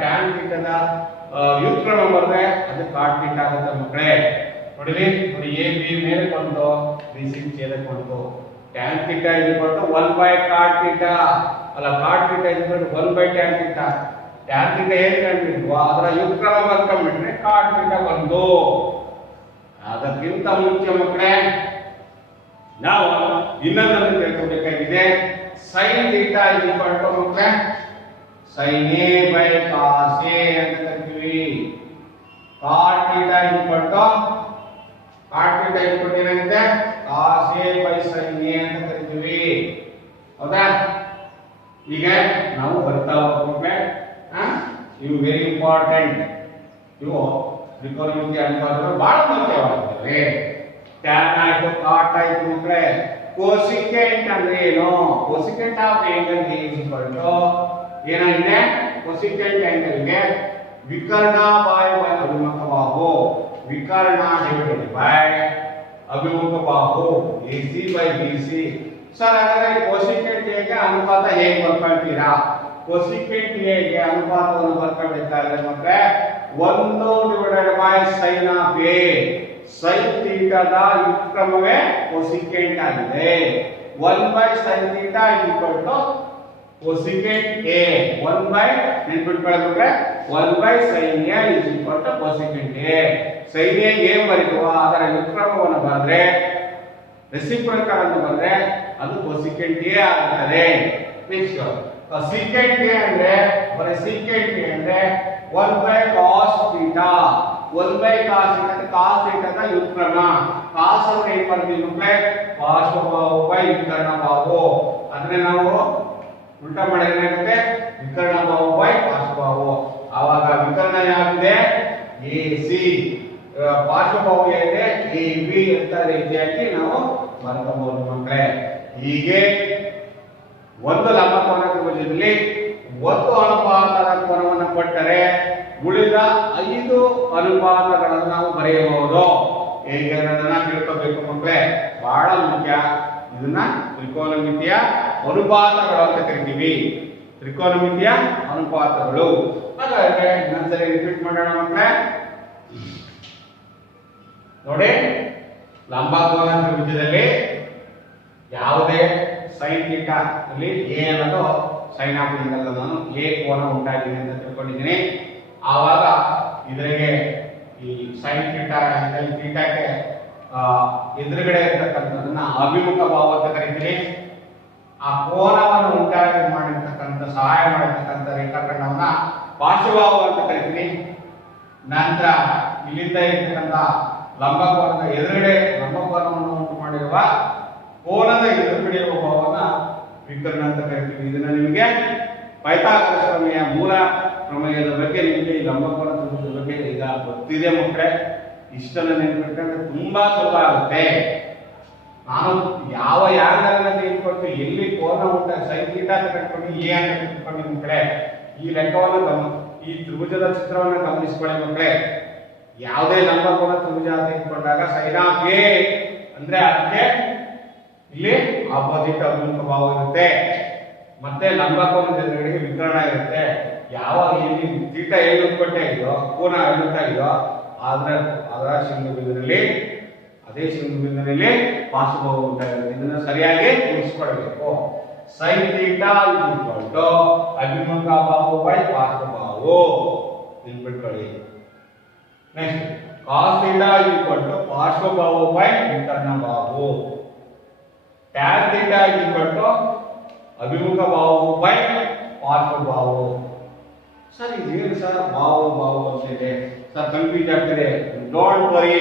tan theta ದ ವ್ಯುತ್ಕ್ರಮ ಬರೆದ್ರೆ ಅದು cot theta ಆಗುತ್ತೆ ಮಕ್ಕಳೇ. ನೋಡಿ ಎ ಬಿ ಮೇಲೆ ಬಂತು, ಬಿ ಸಿ ಛೇದಕ್ಕೆ ಬಂತು. tan theta is equal to 1 by cot theta ಅಲ್ಲ, cot theta is equal to 1 by tan theta. tan theta ಏನು ಕಂಡಿದ್ವಾ ಅದರ ವ್ಯುತ್ಕ್ರಮ ಬರ್ಕೊಂಡ್ಬಿಟ್ರೆ cot theta ಬಂತು. ಅದಕ್ಕಿಂತ ಮುಂಚೆ ಮಕ್ಕಳೇ ನಾವು ಇನ್ನೊಂದನ್ನು ತಿಳ್ಕೊಬೇಕಾಗಿದೆ. sin theta is equal to ಮಕ್ಕಳೇ sin A by cos A ಅಂತ ಕರಿತೀವಿ. cot theta is equal to ಏನಾಗುತ್ತೆ, cos A by sin A ಅಂತ ಕರಿತೀವಿ. ಹೌದಾ? ಈಗ ನಾವು ಬರ್ತಾ ಹೋಗ್ಬೇಕು. ಇವು ವೆರಿ ಇಂಪಾರ್ಟೆಂಟ್. ಇವು ತ್ರಿಕೋನಮಿತಿ ಅನುಪಾತಗಳು ಬಹಳ ಮುಖ್ಯವಾಗಿರ್ತವೆ. tan ಆಯ್ತು, cot ಆಯ್ತು ಮಕ್ಕಳೇ. ಕೋಸಿಕೆಂಟ್ ಅಂದ್ರೆ ಏನು, cosecant of angle is equal to ಏನಾಗಿದೆ, ಕೋಸಿಕೆಂಟ್ ಆಂಗಲ್ಗೆ ವಿಕರ್ಣ ಬೈ ಅಭಿಮುಖ ಬಾಹು. ವಿಕರ್ಣ ಡಿವೈಡೆಡ್ ಬೈ ಅಭಿಮುಖ ಬಾಹು AC by BC. ಸರ್ ಹಾಗಾದ್ರೆ ಕೋಸಿಕೆಂಟ್ ಹೇಗೆ ಅನುಪಾತ ಹೇಗೆ ಬರ್ಕೊಳ್ತೀರಾ? ಕೋಸಿಕೆಂಟ್ ಹೇಗೆ ಅನುಪಾತವನ್ನು ಬರ್ಕೊಳ್ಬೇಕಾದ್ರೆ ಮಕ್ಕಳೇ 1 divided by sin of A. sin ಥೀಟಾದ ವ್ಯುತ್ಕ್ರಮವೇ ಕೋಸಿಕೆಂಟ್ ಆಗಿದೆ. 1 by sin theta is equal to cosecant A. 1 by ನೆನಪಿಟ್ಕೊಳ್ಳೋಕೆ 1 by sin A is equal to cosecant A. sin A ಏನು ಬರೀತೀವೋ ಅದರ ವ್ಯುತ್ಕ್ರಮವನ್ನು ಬರೆದ್ರೆ, ರೆಸಿಪ್ರೋಕಲ್ ಅನ್ನು ಬರೆದ್ರೆ ಅದು cosecant A ಆಗುತ್ತದೆ. ನೆಕ್ಸ್ಟ್ secant A ಅಂದ್ರೆ ಬರೀ secant A ಅಂದ್ರೆ 1 by cos theta. 1 by cos theta, cos theta ದ ವ್ಯುತ್ಕ್ರಮ. cos ಅಂದ್ರೆ ಏನು ಬರ್ತೀವಿ ಮಕ್ಕಳೇ, ಪಾರ್ಶ್ವಬಾಹು ಬೈ ವಿಕರ್ಣ ಬಾಹು. ಅಂದ್ರೆ ನಾವು ಉಲ್ಟಾ ಮಾಡಿದ್ರೆ ಏನಾಗುತ್ತೆ, ವಿಕರ್ಣ ಬಾಹು ಬೈ ಪಾರ್ಶ್ವಬಾಹು. ಆವಾಗ ವಿಕರ್ಣ ಯಾವಿದೆ, AC, ಪಾರ್ಶ್ವಬಾಹು ಏನಿದೆ AB ಅಂತ ರೀತಿಯಾಗಿ ನಾವು ಬರ್ಕೋಬಹುದು ಮಕ್ಕಳೇ. ಹೀಗೆ ಒಂದು ಲಂಬಕೋನ ತ್ರಿಭುಜದಲ್ಲಿ ಒಂದು ಅನುಪಾತದ ಕೋನವನ್ನು ಕೊಟ್ಟರೆ ಉಳಿದ 5 ಅನುಪಾತಗಳನ್ನು ನಾವು ಬರೆಯಬಹುದು. ಹೇಗೆ ಅನ್ನೋದನ್ನ ತಿಳ್ಕೋಬೇಕು ಮಕ್ಕಳೇ, ಬಹಳ ಮುಖ್ಯ. ಇದನ್ನ ತ್ರಿಕೋನಮಿತಿಯ ಅನುಪಾತಗಳು ಅಂತ ಕರಿತೀವಿ. ತ್ರಿಕೋನಮಿತಿಯ ಅನುಪಾತಗಳು. ಹಾಗಾದ್ರೆ ಇನ್ನೊಂದ್ಸರಿ ರಿಪೀಟ್ ಮಾಡೋಣ ಮಕ್ಕಳೇ. ನೋಡಿ, ಲಂಬಕೋನ ತ್ರಿಭುಜದಲ್ಲಿ ಯಾವುದೇ ಸೈನ್ ಥೀಟಾ ಅಲ್ಲಿ ಎ ಅನ್ನೋದು ಸೈನ್ ಆಫ್ ನಾನು ಎ ಕೋನ ಉಂಟಾಗಿದೆ ಅಂತ ತಿಳ್ಕೊಂಡಿದ್ದೀನಿ. ಆವಾಗ ಇದರಿಗೆ ಈ ಸೈನ್ ಥೀಟಾ ಥೀಟಾಕ್ಕೆ ಎದುರುಗಡೆ ಇರ್ತಕ್ಕಂಥದನ್ನ ಅಭಿಮುಖ ಭಾವ ಅಂತ ಕರಿತೀನಿ. ಆ ಕೋನವನ್ನು ಉಂಟಾಗಿ ಮಾಡಿರ್ತಕ್ಕಂಥ ಸಹಾಯ ಮಾಡಿರ್ತಕ್ಕಂಥ ರೇಖಾಖಂಡವನ್ನ ಪಾರ್ಶ್ವಭಾವ ಅಂತ ಕರಿತೀನಿ. ನಂತರ ಇಲ್ಲಿಂದ ಇರ್ತಕ್ಕಂಥ ಲಂಬಕೋನದ ಎದುರುಗಡೆ ಲಂಬಕೋನವನ್ನು ಉಂಟು ಮಾಡಿರುವ ಕೋನದ ಎದುರುಗಡೆ ಇರುವ ಭಾವನ ವಿಕರ್ಣ ಅಂತ ಕರಿತೀವಿ. ಇದನ್ನ ನಿಮಗೆ ಪೈಥಾಗರಸ್ ಪ್ರಮೇಯ, ಮೂಲ ಪ್ರಮೇಯದ ಬಗ್ಗೆ ನಿಮಗೆ ಈ ಲಂಬಕೋನ ತ್ರಿಭುಜದ ಬಗ್ಗೆ ಈಗ ಗೊತ್ತಿದೆ ಮಕ್ಕಳೇ. ಇಷ್ಟನ್ನು ನೆನಪಿಟ್ಕೊಂಡ್ರೆ ತುಂಬಾ ಸುಲಭ ಆಗುತ್ತೆ. ನಾನು ಯಾವ ಯಾಂಗಲ್ ತೆಗೆದುಕೊಟ್ಟು ಎಲ್ಲಿ ಕೋನ ಉಂಟ ಸೈನ್ ಥೀಟಾ ತೆಗೆದುಕೊಂಡು ಎ ಅಂತ ತೆಗೆದುಕೊಂಡು ಮಕ್ಕಳೇ ಈ ಲೆಕ್ಕವನ್ನು ಈ ತ್ರಿಭುಜದ ಚಿತ್ರವನ್ನು ಗಮನಿಸಿಕೊಳ್ಳಿ ಮಕ್ಕಳೇ. ಯಾವುದೇ ಲಂಬಕೋನ ತ್ರಿಭುಜ ತೆಗೆದುಕೊಂಡಾಗ ಸೈನ್ ಆಫ್ ಎ ಅಂದ್ರೆ ಅದಕ್ಕೆ ಇಲ್ಲಿ ಆಪೋಸಿಟ್ ಅಭಿಮುಖ ಭಾವ ಇರುತ್ತೆ. ಮತ್ತೆ ಲಂಬಕೋನದ ಎದುರುಗಡೆಗೆ ವಿಕರ್ಣ ಇರುತ್ತೆ. ಯಾವಾಗ ಇಲ್ಲಿ ಥೀಟಾ ಏನು ಕೊಟ್ಟೆ ಇದೆಯೋ ಕೋನ ಎನ್ನುತ್ತಾ ಇದೆಯೋ ಅದರ ಶೃಂಗಬಿಂದುವಿನಲ್ಲಿ ಅದೇ ಶೃಂಗಬಿಂದುವಿನಲ್ಲಿ ಪಾರ್ಶ್ವಭಾವ ಉಂಟಾಗಿರುತ್ತೆ. ಇದನ್ನು ಸರಿಯಾಗಿ ಉಳಿಸಿಕೊಳ್ಳಬೇಕು. ಸೈನ್ ಥೀಟಾ ಅಭಿಮುಖ ಬಾಹು ಬೈ ಪಾರ್ಶ್ವಭಾವು ನೆನ್ಪಿಟ್ಕೊಳ್ಳಿ. ನೆಕ್ಸ್ಟ್ ಕಾಸ್ ಥೀಟಾ ಪಾರ್ಶ್ವಭಾವು ಬೈ ವಿಕರ್ಣ ಬಾಹು. ಟ್ಯಾನ್ ಥೀಟಾ ಅಭಿಮುಖ ಬಾಹು ಬೈ ಪಾರ್ಶ್ವಭಾವು. ಸರ್ ಇದೇನು ಸರ್ ಬಾವು ಅಂತಿದೆ ಸರ್, ಕನ್ಫ್ಯೂಸ್ ಆಗ್ತಿದೆ. ಡೋಂಟ್ ವರಿ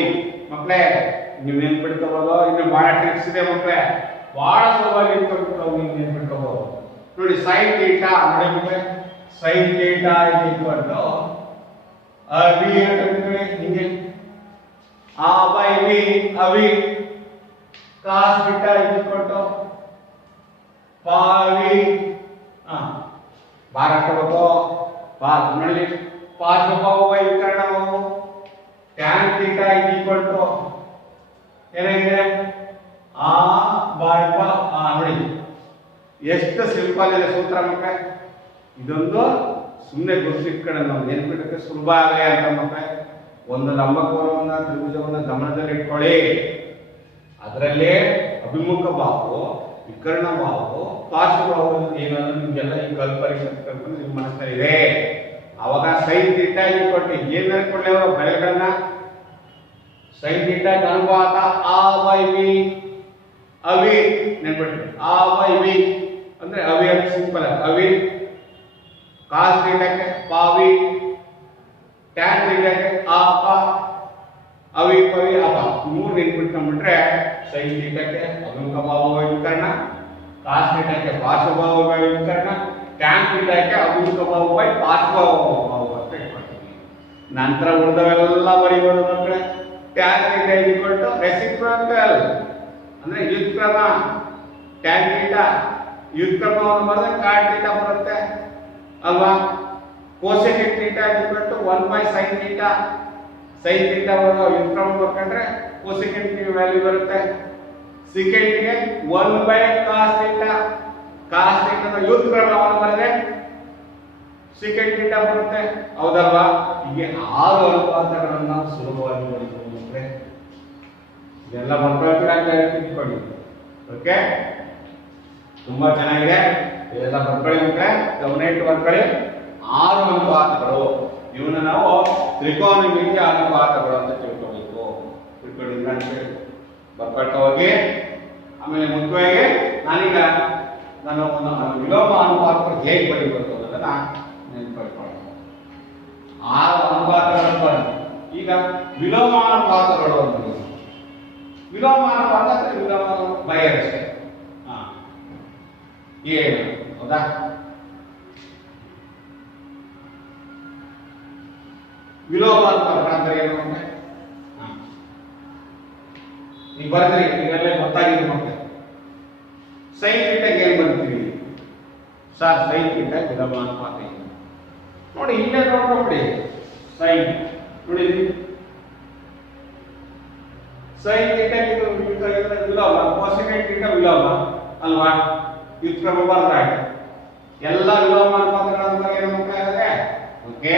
ಮಕ್ಕಳೇ, ನೀವು ನೆನ್ಪಿಟ್ಕೋಬಹುದು. ಇನ್ನು ಬಹಳ ಟ್ರಿಕ್ಸ್ ಇದೆ ಮಕ್ಕಳೇ, ಬಹಳ ಸುಲಭವಾಗಿ ಇಟ್ಕೊಳ್ಬಿಟ್ಟು ನೀವು ನೆನ್ಪಿಟ್ಕೋಬಹುದು. ನೋಡಿ ಸೈನ್ ಥೀಟಾ ನೋಡಿ ಮಕ್ಕಳೇ, ಸೈನ್ ಥೀಟಾ ಅವಿ ಅಂತ ಹಿಂಗೆ ಆ ಬೈ ವಿ ಅವಿ. ಕಾಸ್ ಥೀಟಾ ಪಾವಿ ಬಾರ ಹಾಕೋಬೇಕು. ನೋಡಿ ಪಾರ್ಶ್ವಭಾವ ಬೈ ವಿಕರ್ಣ ಬಾಹು. ಟ್ಯಾನ್ ಥೀಟಾ ಏನಾಗಿದೆ ಆ ಬೈ ಪ. ನೋಡಿ ಎಷ್ಟು ಸಿಂಪಲ್ ಇದೆ ಸೂತ್ರ ಮಕ್ಕಳೇ. ಇದೊಂದು ಸುಮ್ಮನೆ ಗುರುತಿಟ್ಕೊಂಡು ನಾವು ನೆನ್ಪಿಡಕ್ಕೆ ಸುಲಭ ಆಗಲಿ ಅಂತ ಮಕ್ಕಳೇ. ಒಂದು ಲಂಬಕೋನವನ್ನ ತ್ರಿಭುಜವನ್ನ ಗಮನದಲ್ಲಿ ಇಟ್ಕೊಳ್ಳಿ. ಅದರಲ್ಲೇ ಅಭಿಮುಖ ಬಾಹು, ವಿಕರ್ಣ ಬಾಹು, ಪಾರ್ಶ್ವಭಾವ ಏನನ್ನು ನಿಮ್ಗೆಲ್ಲ ಈ ಕಲ್ಪನೆ ನಿಮ್ಮ ಮನಸ್ಸಲ್ಲಿದೆ. ಅವಾಗ ಸೈನ್ ಥೀಟಾ ಏನ್ ನೆನ್ಕೊಳ್ಳಿ ಅವರು ಬೆಳೆಗಳನ್ನ. ಸೈನ್ ಥೀಟಾ ಅನುಪಾತ ಆ ಬೈ ವಿ ಅವಿ ನೆನ್ಬಿಟ್ರಿ. ಆ ಬೈ ವಿ ಅಂದ್ರೆ ಅವಿ ಅಂತ ಸಿಂಪಲ್ ಅವಿ. ಕಾಸ್ ಥೀಟಾಕ್ಕೆ ಪಾವಿ, ಟ್ಯಾನ್ ಥೀಟಾಕ್ಕೆ ಆ ಪ, ಅವಿ ಪವಿ ಅಪ. ಮೂರು ನೆನ್ಬಿಟ್ಕೊಂಡ್ಬಿಟ್ರೆ ಸೈನ್ ಥೀಟಾಕ್ಕೆ ಅಭಿಮುಖ ಭಾವ ವಿಕರ್ಣ, ಕಾಸ್ ಥೀಟಾಕ್ಕೆ ಪಾರ್ಶ್ವಭಾವ ವಿಕರ್ಣ, ಟ್ಯಾನ್ ಥೀಟಾಕ್ಕೆ ಅಭಿಮುಖ ಭಾವ ಬೈ ಪಾರ್ಶ್ವಭಾವ ಅಂತ ಇಟ್ಕೊಳ್ತೀವಿ. ನಂತರ ಉಳಿದವೆಲ್ಲ ಬರೀಬೋದು ಮಕ್ಕಳೇ. ಟ್ಯಾನ್ ಥೀಟಾ ರೆಸಿಪ್ರೋಕಲ್ ಅಂದ್ರೆ ವ್ಯುತ್ಕ್ರಮ. ಟ್ಯಾನ್ ಥೀಟಾ ವ್ಯುತ್ಕ್ರಮವನ್ನು ಬರೆದ್ರೆ ಕಾಟ್ ಥೀಟಾ ಬರುತ್ತೆ ಅಲ್ವಾ. Cosecant theta 1 by sine theta. Sine theta ವ್ಯುತ್ಕ್ರಮ ಬರ್ಕೊಂಡ್ರೆ ಕೋಸೆಕೆಂಟ್ ವ್ಯಾಲ್ಯೂ ಬರುತ್ತೆ. ಸೆಕೆಂಡ್ಗೆ 1 ಬೈ ಕಾಸ್ ಥೀಟಾ. ಕಾಸ್ ಥೀಟಾದ ವ್ಯುತ್ಕ್ರಮವನ್ನು ಬರೆದ್ರೆ ಸೆಕೆಂಡ್ ಥೀಟಾ ಬರುತ್ತೆ ಹೌದಲ್ವಾ. ಹೀಗೆ 6 ಅನುಪಾತಗಳನ್ನು ನಾವು ಸುಲಭವಾಗಿ ಬರೀಬಹುದು. ಇದೆಲ್ಲ ಬರ್ಕೊಳ್ಳಿ. ಓಕೆ, ತುಂಬಾ ಚೆನ್ನಾಗಿದೆ. ಇದೆಲ್ಲ ಬರ್ಕೊಳ್ಳಿ ಮಕ್ಕಳೇ, ಗಮನ ಇಟ್ಟು ಬರ್ಕೊಳ್ಳಿ. 6 ಅನುಪಾತಗಳು, ಇವನ್ನ ನಾವು ತ್ರಿಕೋನಮಿತಿಯ ಅನುಪಾತಗಳು ಅಂತ ತಿಳ್ಕೊಬೇಕು. ತಿಳ್ಕೊಳ್ಳಿ, ಬರ್ಕೊಳ್ತಾ ಹೋಗಿ. ಆಮೇಲೆ ಮುಖ್ಯವಾಗಿ ನಾನೀಗ ನಾನು ವಿಲೋಮ ಅನುಪಾತಗಳು ಹೇಗೆ ಬರೀಬೇಕು ಅನ್ನೋದನ್ನ ನೆನ್ಪಿಟ್ಕೊಳ್ಳೋಣ. 6 ಅನುಪಾತಗಳು ಬಂದು ಈಗ ವಿಲೋಮಾನುಪಾತಗಳು ಅಂತ. ವಿಲೋಮಾನುಪಾತ ಅಂದ್ರೆ ವಿಲೋಮ ಬಯರಷ್ಟೇ. ಏನು ಹೌದಾ? ವಿಲೋಮಾನುಪಾತ ಅಂದ್ರೆ ಏನು ಅಂದ್ರೆ ಈಗ ಬರೆದ್ರಿ, ಈಗೆಲ್ಲ ಗೊತ್ತಾಗಿದೆ ಮಕ್ಕಳು. ಸೈನ್ ಥೀಟಾಗೆ ಏನ್ ಬರ್ತೀವಿ ಸರ್? ಸೈನ್ ಥೀಟಾ ವಿಲೋಮಾನುಪಾತ ನೋಡಿ, ಇಲ್ಲೇ ನೋಡ್ಕೊಬಿಡಿ. ಸೈನ್ ನೋಡಿ, ಸೈನ್ ಥೀಟಾ ವಿಲೋಮ, ಕೊಸೆಕೆಂಟ್ ಥೀಟಾ ವಿಲೋಮ ಅಲ್ವಾ. ವ್ಯುತ್ಕ್ರಮಬಾರದು ಆಯ್ತು. ಎಲ್ಲ ವಿಲೋಮ ಅನುಪಾತಗಳ ಬಗ್ಗೆ ಏನು ಮಕ್ಕಳಾದ್ರೆ ಓಕೆ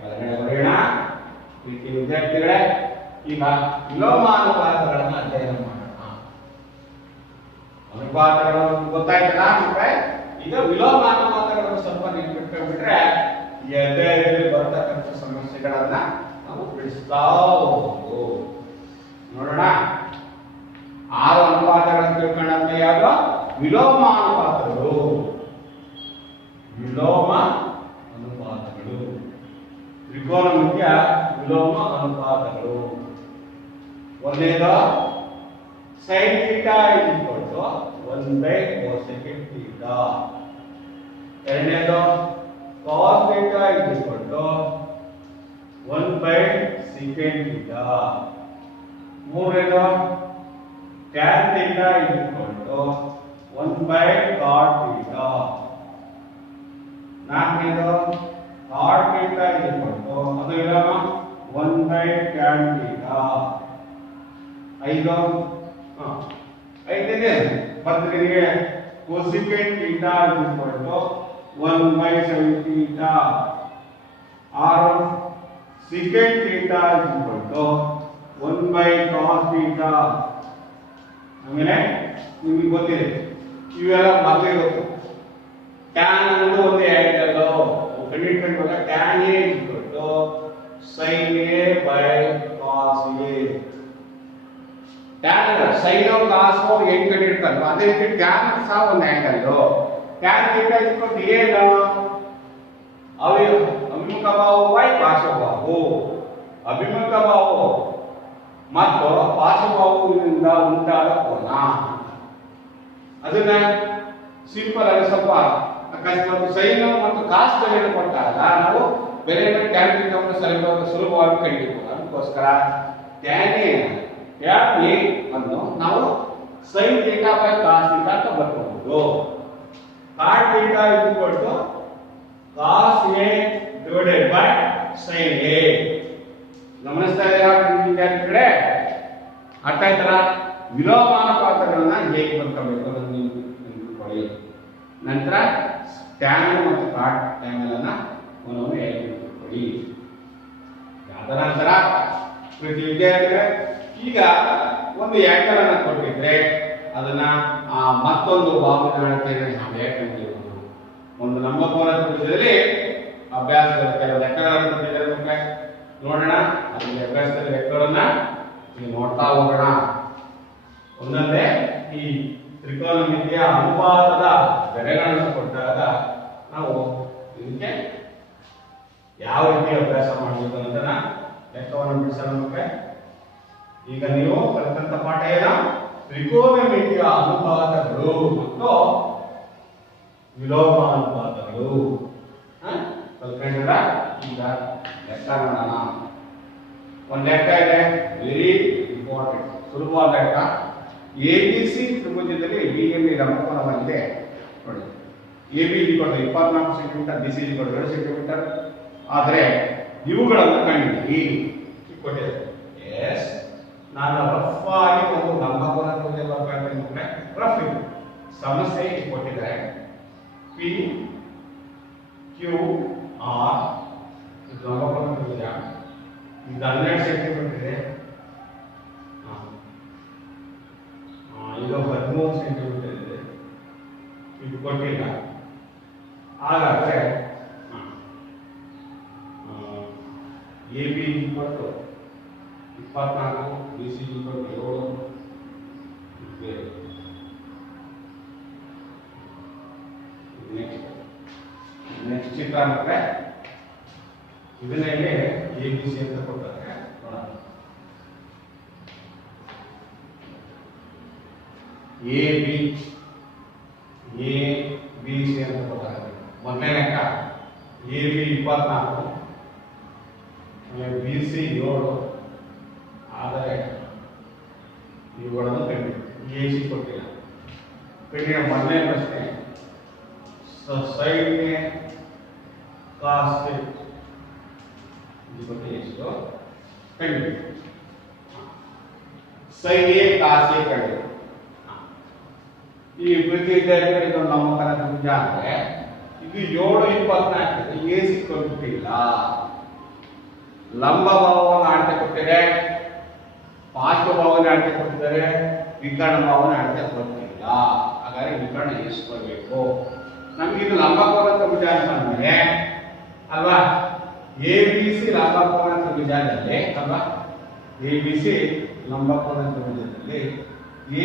ಹೊರಗಡೆ ಬರೆಯೋಣ. ಪ್ರೀತಿ ವಿದ್ಯಾರ್ಥಿಗಳೇ, ಈಗ ವಿಲೋಮ ಅನುಪಾತಗಳನ್ನ ಅಧ್ಯಯನ ಮಾಡೋಣ. ಅನುಪಾತಗಳು ಗೊತ್ತಾಯ್ತಲ್ಲ ಮಕ್ಕಳೇ? ಈಗ ವಿಲೋಮ ಅನುಪಾತಗಳನ್ನು ಸ್ವಲ್ಪ ನೆನಪಿಟ್ಕೊಂಡ್ಬಿಟ್ರೆ ಈ ಅಧ್ಯಾಯದಲ್ಲಿ ಬರ್ತಕ್ಕಂಥ ಸಮಸ್ಯೆಗಳನ್ನ ನಾವು ಬಿಡಿಸ್ತಾ ಹೋಗ್ಬೋದು. ನೋಡೋಣ. 6 ಅನುಪಾತಗಳನ್ನು ತಿಳ್ಕೊಂಡಂತೆ ಯಾವುದು? ವಿಲೋಮ ಅನುಪಾತಗಳು. ವಿಲೋಮ ಅನುಪಾತಗಳು, ತ್ರಿಕೋನಮಿತಿಯ ವಿಲೋಮ ಅನುಪಾತಗಳು. ಒಂದನೇದು sin θ = 1/cosec θ. ಎರಡನೇದು cos θ = 1/sec θ. ಮೂರನೇದು tan θ = 1/cot θ. ನಾಲ್ಕನೇದು cot θ ಅದು ವಿಲೋಮ 1/tan θ. ಐದನೇ ಪತ್ರಿಕೆಗೆ cosecant θ = 1/sin θ. 6 secant θ = 1/cos θ. ಆಮೇಲೆ ನಿಮಗೆ ಗೊತ್ತಿದೆ ಇವೆಲ್ಲ ಮೊದಲೇ ಗೊತ್ತು. ಟ್ಯಾನ್ ಅನ್ನೋದು ಒಂದು ಆಂಗಲ್ ಕಂಡುಹಿಡಿಯುವಾಗ tan A sin a by cos a. Tan sin cos ಏನು ಕಂಡುಹಿಡಿತಾರೋ ಅದೇ ರೀತಿ ಟ್ಯಾನ್ ಸಹ ಒಂದು ಆಂಗಲ್. ಟ್ಯಾನ್ θ = ಏನು? ಅಭಿಮುಖ ಬಾಹು ಬೈ ಪಾರ್ಶ್ವಬಾಹು. ಅಭಿಮುಖ ಬಾಹು ಮತ್ತು ಪಾರ್ಶ್ವಬಾಹುವಿನಿಂದ ಉಂಟಾದ ಕೋನ. ಅದನ್ನ ಸಿಂಪಲ್ ಆಗಿ ಸ್ವಲ್ಪ ಅಕಸ್ಮಾತ್ ಸೈನ್ ಮತ್ತು ಕಾಸ್ ಬೆಲೆಯನ್ನು ಕೊಟ್ಟಾಗ ನಾವು ಬೆಲೆಯನ್ನು ಟ್ಯಾನ್ ಥೀಟಾವನ್ನು ಸುಲಭವಾಗಿ ಕಂಡುಹಿಡಿಯಬಹುದು. ಅದಕ್ಕೋಸ್ಕರ ಟ್ಯಾನ್ ಎ ಅನ್ನು ನಾವು sin θ by cos θ ಅಂತ ಬರ್ಕೋಬಹುದು. cot θ = cos a divided by sin a. ಗಮನಿಸ್ತಾ ಇದ್ದೀರಾ ವಿದ್ಯಾರ್ಥಿಗಳೇ? ಅರ್ಥ ಆಯ್ತಲ್ಲ? ವಿಲೋಮ ಅನುಪಾತಗಳನ್ನ ಹೇಗೆ ಬರ್ಕೋಬೇಕು ಅನ್ನೋದನ್ನ ನೆನಪಿಟ್ಕೊಳ್ಳಿ. ನಂತರ ಟ್ಯಾನ್ ಮತ್ತು ಕಾಟ್ ಆಂಗಲ್ ಅನ್ನ ಒಂದೊಂದು ಹೇಗೆ ನೆನಪಿಟ್ಕೊಳ್ಳಿ. ಅದರ ನಂತರ ಪ್ರತಿ ವಿದ್ಯಾರ್ಥಿಗಳೇ ಈಗ ಒಂದು ಆಂಗಲ್ ಅನ್ನ ಕೊಟ್ಟಿದ್ರೆ ಅದನ್ನ ಮತ್ತೊಂದು ಬಾಹುವಿನ ಅಳತೆಯನ್ನು ನಾವು ಹೇಗೆ ಕಂಡುಹಿಡಿಯಬಹುದು? ಒಂದು ಲಂಬಕೋನ ತ್ರಿಭುಜದಲ್ಲಿ ಅಭ್ಯಾಸದ ಕೆಲವು ಲೆಕ್ಕಗಳನ್ನು ಕೊಟ್ಟಿದ್ದಾರೆ. ನೋಡೋಣ. ಅದರಲ್ಲಿ ಅಭ್ಯಾಸದಲ್ಲಿ ಲೆಕ್ಕಗಳನ್ನ ನೋಡ್ತಾ ಹೋಗೋಣ. ಒಂದೊಂದೇ ಈ ತ್ರಿಕೋನಮಿತಿಯ ಅನುಪಾತದ ಬೆಲೆಗಳನ್ನು ಕೊಟ್ಟಾಗ ನಾವು ಇದಕ್ಕೆ ಯಾವ ರೀತಿ ಅಭ್ಯಾಸ ಮಾಡಬೇಕು ಅಂತ ಲೆಕ್ಕವನ್ನು ಬಿಡಿಸೋಣ ಮಕ್ಕಳೇ. ಈಗ ನೀವು ಕಲಿತಂತ ಪಾಠ ಏನು? ತ್ರಿಕೋನಮಿತಿಯ ಅನುಪಾತಗಳು ಮತ್ತು ವಿಲೋಮ ಅನುಪಾತಗಳು ಕಲ್ತ್ಕೊಂಡ್ರ? ಈಗ ಲೆಕ್ಕ ನೋಡೋಣ. ಒಂದು ಲೆಕ್ಕ ಇದೆ, ವೆರಿ ಇಂಪಾರ್ಟೆಂಟ್, ಸುಲಭವಾದ ಲೆಕ್ಕ. ABC ತ್ರಿಭುಜದಲ್ಲಿ ಬಿಎಂಬಿ ಲಂಬಕೋನವಾಗಿದೆ. ನೋಡಿ, AB = 24 ಸೆಂಟಿಮೀಟರ್, BC = 2 ಸೆಂಟಿಮೀಟರ್. ಆದರೆ ಇವುಗಳನ್ನು ಕಂಡುಹಿಡಿ ಕೊಟ್ಟಿದೆ. ಎಸ್, ನಾನು ರಫ್ ಆಗಿ ಒಂದು ಲಂಬಕೋನ ತ್ರಿಭುಜ ಬರ್ಕೊಂಡ್ರೆ ರಫ್ ಇದು ಸಮಸ್ಯೆ ಕೊಟ್ಟಿದ್ದಾರೆ. P Q R ಇದು ಲಂಬಕೋನ ತ್ರಿಭುಜ. ಇದು 12 ಸೆಂಟಿಮೀಟರ್ ಇದೆ. ಇದು 13 ಸೆಂಟಿಮೀಟರ್ ಇದೆ. ಇದು ಕೊಟ್ಟಿಲ್ಲ. ಹಾಗಾದ್ರೆ AB = 24, BC = 7. ನೆಕ್ಸ್ಟ್ ಚಿತ್ರ ಅಂದ್ರೆ ಇದನ್ನೇ ABC ಅಂತ ಕೊಡ್ತಾರೆ. ABC ಅಂತ ಕೊಡ್ತಾರೆ. ಮೊದಲನೇ ಲೆಕ್ಕ AB 24, BC 7. ಆದರೆ ಇವುಗಳನ್ನು AC ಕೊಟ್ಟಿಲ್ಲ. ಮೊದಲನೇ ಪ್ರಶ್ನೆ, ಸೈಡ್ ಕಾಸ್ ಎಷ್ಟು ಕಂಡು sin A cos A ಕಂಡು. ಈ ಪ್ರತಿ ವಿದ್ಯಾರ್ಥಿಗಳು ಇದು ಲಂಬಕೋನ ತ್ರಿಭುಜ ಅಂದ್ರೆ ಇದು 7 24 ಎಸಿ ಕೊಟ್ಟಿಲ್ಲ. ಲಂಬ ಭಾವವನ್ನು ಅಳತೆ ಕೊಟ್ಟಿದೆ, ಪಾರ್ಶ್ವ ಭಾವವನ್ನು ಅಳತೆ ಕೊಟ್ಟಿದ್ದಾರೆ, ವಿಕರ್ಣ ಭಾವವನ್ನು ಅಳತೆ ಕೊಟ್ಟಿಲ್ಲ. ಹಾಗಾದ್ರೆ ವಿಕರ್ಣ ಇಸ್ಕೊಳ್ಬೇಕು. ನಮ್ಗೆ ಇದು ಲಂಬಕೋನ ತ್ರಿಭುಜ ಅಂತಂದ್ರೆ ಅಲ್ವಾ, ಎಬಿಸಿ ಲಂಬಕೋನ ತ್ರಿಭುಜದಲ್ಲಿ ಅಲ್ವಾ, ಎಬಿಸಿ ಲಂಬಕೋನ ತ್ರಿಭುಜದಲ್ಲಿ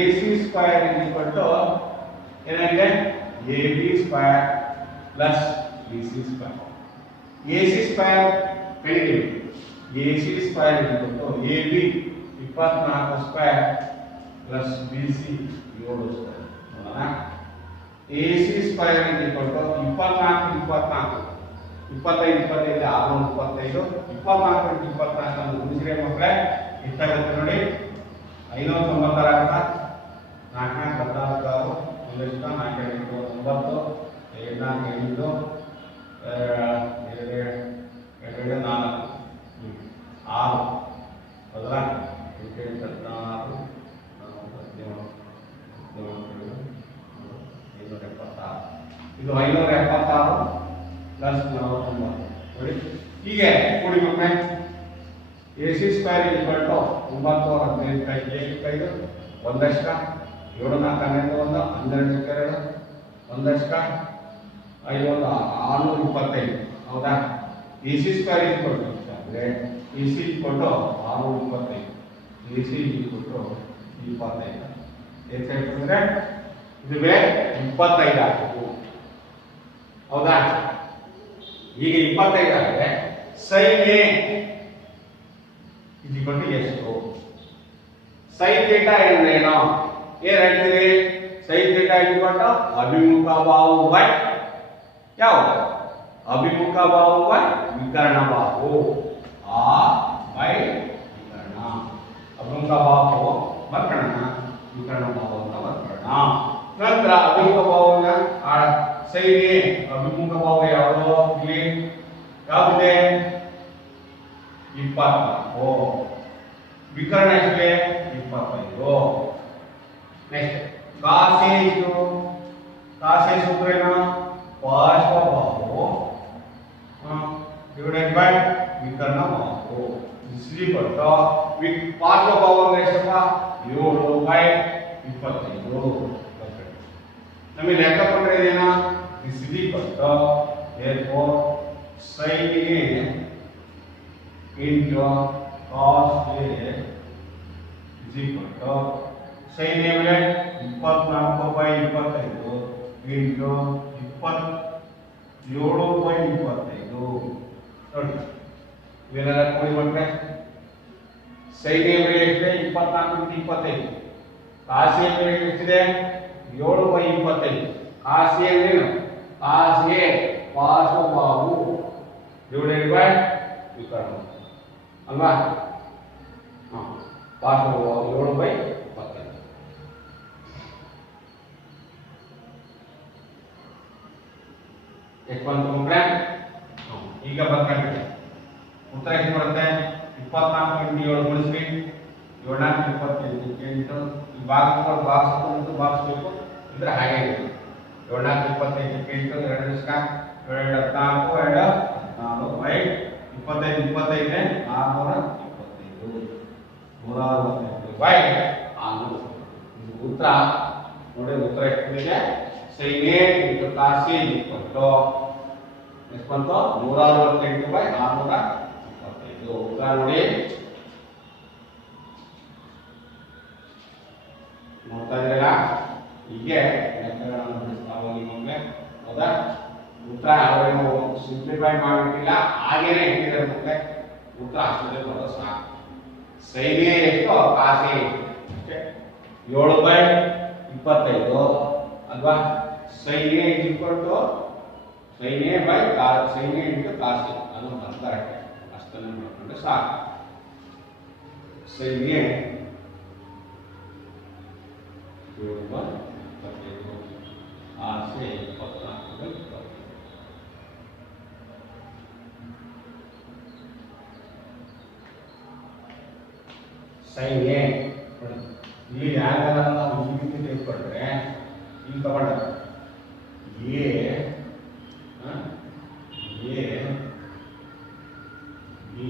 ಎಸಿ ಸ್ಕ್ವೇರ್ ಏನಾಗಿದೆ, AB square plus BC square. AC square ಕಂಡಿದ್ದೀವಿ, AC square AB 24 square plus BC 7 square. AC square 24 25 25 625 24 24 ಅನ್ನು ಗುಣಿಸಿದ್ರೆ ಮಕ್ಕಳೇ ಎಷ್ಟಾಗುತ್ತೆ ನೋಡಿ, 596 ಆಗುತ್ತಾ. 4 14 1 4 9 9 2 4 8 2 4 6 ಹೌದಾ, 8 16 ಇದು 576 ಪ್ಲಸ್ 49 ನೋಡಿ. ಹೀಗೆ ಕೂಡಿ ಮಕ್ಕಳೇ ಎಸಿ ಸ್ಕ್ವೇರ್ 9 15 ಒಂದಷ್ಟ 7 4 1 12 2 ಒಂದಷ್ಟ 5 625 ಹೌದಾ. ಎಸಿ ಸ್ಕ್ವೇರ್ ಅಂದ್ರೆ ಎಸಿ 625 ಎಸಿ 25 ಅಂದ್ರೆ ಇದುವೇ 25 ಆಗಬೇಕು ಹೌದಾ. ಈಗ 25 ಆದ್ರೆ ಸೈನ್ ಎ ಎಷ್ಟು, ಸೈನ್ ಥೀಟಾ ಎಂದರೇನು ಏನ್ ಹೇಳ್ತೀರಿ, ಸೈನ್ ಥೀಟಾ ಅಭಿಮುಖ ಬಾಹು ಬೈ ಯಾವುದು, ಅಭಿಮುಖ ಬಾಹು ಬೈ ವಿಕರ್ಣ ಬಾಹು, ಆ ಬೈ ವಿಕರ್ಣ. ಅಭಿಮುಖ ಬಾಹು ವರ್ಕರ್ಣ, ವಿಕರ್ಣ ಬಾಹು ಅಂತ ವರ್ಕರ್ಣ. ನಂತರ ಅಭಿಮುಖ ಬಾಹುವಿನ ಸೈನ್ ಎ ಅಭಿಮುಖ ಬಾಹು ಯಾವುದು, ಇಲ್ಲಿ ಯಾವುದಿದೆ 24, ವಿಕರ್ಣ ಎಷ್ಟಿದೆ 25. ನೆಕ್ಸ್ಟ್ ಕಾಸೆ ಸೂತ್ರ ಏನು, ಪಾರ್ಶ್ವ ಬಾಹು ಡಿವೈಡೆಡ್ ಬೈ ವಿಕರ್ಣ ಬಾಹು ಪಾರ್ಶ್ವ ಬಾಹು ಅಂದ್ರೆ ಎಷ್ಟಪ್ಪ 7/25. ನಮಗೆ ಲೆಕ್ಕ ಕೊಟ್ಟರೆ ಇದೇನಾ, therefore sin A into cos A is equal to sin A ಅಂದ್ರೆ 24/25 into 27/25. ನೋಡಿ ಇವೆಲ್ಲ ಕೂಡಿ ಮಾಡ್ರೆ sin A ಬೆಲೆ ಎಷ್ಟಿದೆ 24/25, cos A ಬೆಲೆ ಎಷ್ಟಿದೆ 7/25. cos A ಅಂದ್ರೇನು, cos A ಪಾರ್ಶ್ವ ಬಾಹು ಡಿವೈಡೆಡ್ ಬೈ ವಿಕರ್ಣ ಅಲ್ವಾ. ಪಾರ್ಶ್ವ ಬಾಹು 7/25. ಎಷ್ಟು ಬಂತು ಮಕ್ಕಳೇ, ಈಗ ಬರ್ಕೊಂಡಿದೆ ಉತ್ತರ ಎಷ್ಟು ಬರುತ್ತೆ, 24 × 7 ಗುಣಿಸ್ರಿ 7 4 25 8 ಈ ಬಾಗಿಸ್ಬೇಕು ಅಂದ್ರೆ ಹಾಗೆ ಇದೆ. 7 4 25 8 2 ದಿವಸ 2 14 2 14 ಬೈ 25 25 625 165 ಬೈ 600. ಉತ್ತರ ನೋಡಿ, ಉತ್ತರ ಎಷ್ಟಿದೆ, sin A into cos A ಎಷ್ಟು ಬಂತು 168/625. ಉತ್ತರ ನೋಡಿ, ನೋಡ್ತಾ ಇದ್ದೀರಾ ಹೀಗೆ ಲೆಕ್ಕಗಳನ್ನು ಬಿಡಿಸ್ತಾವೆ ನಿಮಗೆ ಹೌದಾ. ಉತ್ತರ ಅವರೇನು ಸಿಂಪ್ಲಿಫೈ ಮಾಡಿಬಿಟ್ಟಿಲ್ಲ, ಹಾಗೇನೆ ಇಟ್ಟಿದ್ದಾರೆ ಮಕ್ಕಳೇ. ಉತ್ತರ ಅಷ್ಟೇ ಬರೋದು ಸಾಕು. sin A ಎಷ್ಟು cos A ಅಷ್ಟೇ 7/25 ಅಲ್ವಾ. sin A sin A by sin A into cos A ಅದು ಕರೆಕ್ಟ್, ಅಷ್ಟನ್ನು ನೋಡಿಕೊಂಡ್ರೆ ಸಾಕು. sin A 7/25 cos A 24/25. sin A ಇಲ್ಲಿ ಯಾವಾಗ ನಾವು ಈ ರೀತಿ ತೆಗೆದುಕೊಂಡ್ರೆ ಈಗ ತಗೊಂಡ A B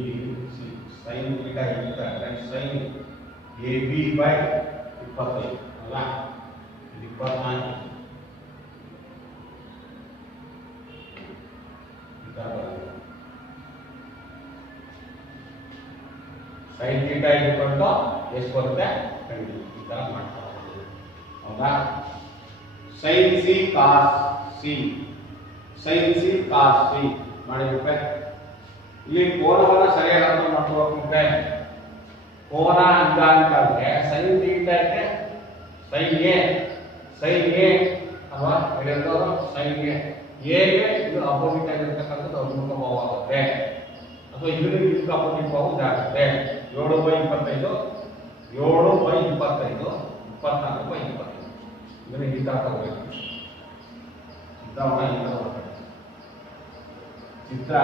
C sine theta ಇರ್ತಾರೆ ಸೈನ್ ಎ ಬಿ ಬೈ 25 ಅಲ್ಲ 24 ಸೈನ್ ಥೀಟಾ ಇಟ್ಕೊಂಡು ಎಷ್ಟು ಬರುತ್ತೆ ಕಂಡು ಈ ತರ ಮಾಡ್ತಾ ಹೋಗ್ತೀವಿ ಹೌದಾ sine C cos C sine C cos C ಮಾಡಿಬಿಟ್ರೆ ಇಲ್ಲಿ ಕೋನವನ್ನು ಸರಿಯಾಗಿ ಅರ್ಥ ಮಾಡ್ಕೋಬೇಕಂತೆ ಕೋನ ಅಂತ ಅಂತಂದ್ರೆ ಸೈನ್ ಥೀಟಾಕ್ಕೆ ಸೈನ್ ಎ ಅಲ್ವಾ ಹೇಳಿದವರು ಸೈನ್ ಎಗೆ ಇದು ಅಪೋಸಿಟ್ ಆಗಿರ್ತಕ್ಕಂಥದ್ದು ಅಭಿಮುಖ ಭಾವ ಆಗುತ್ತೆ ಅಥವಾ ಇದಕ್ಕೆ ಅಪೋಸಿಟ್ ಭಾವ ಇದಾಗುತ್ತೆ 7/25 7/25 24/25 ಇದನ್ನ ಈ ತರ ತಗೋಬೇಕು ಚಿತ್ರ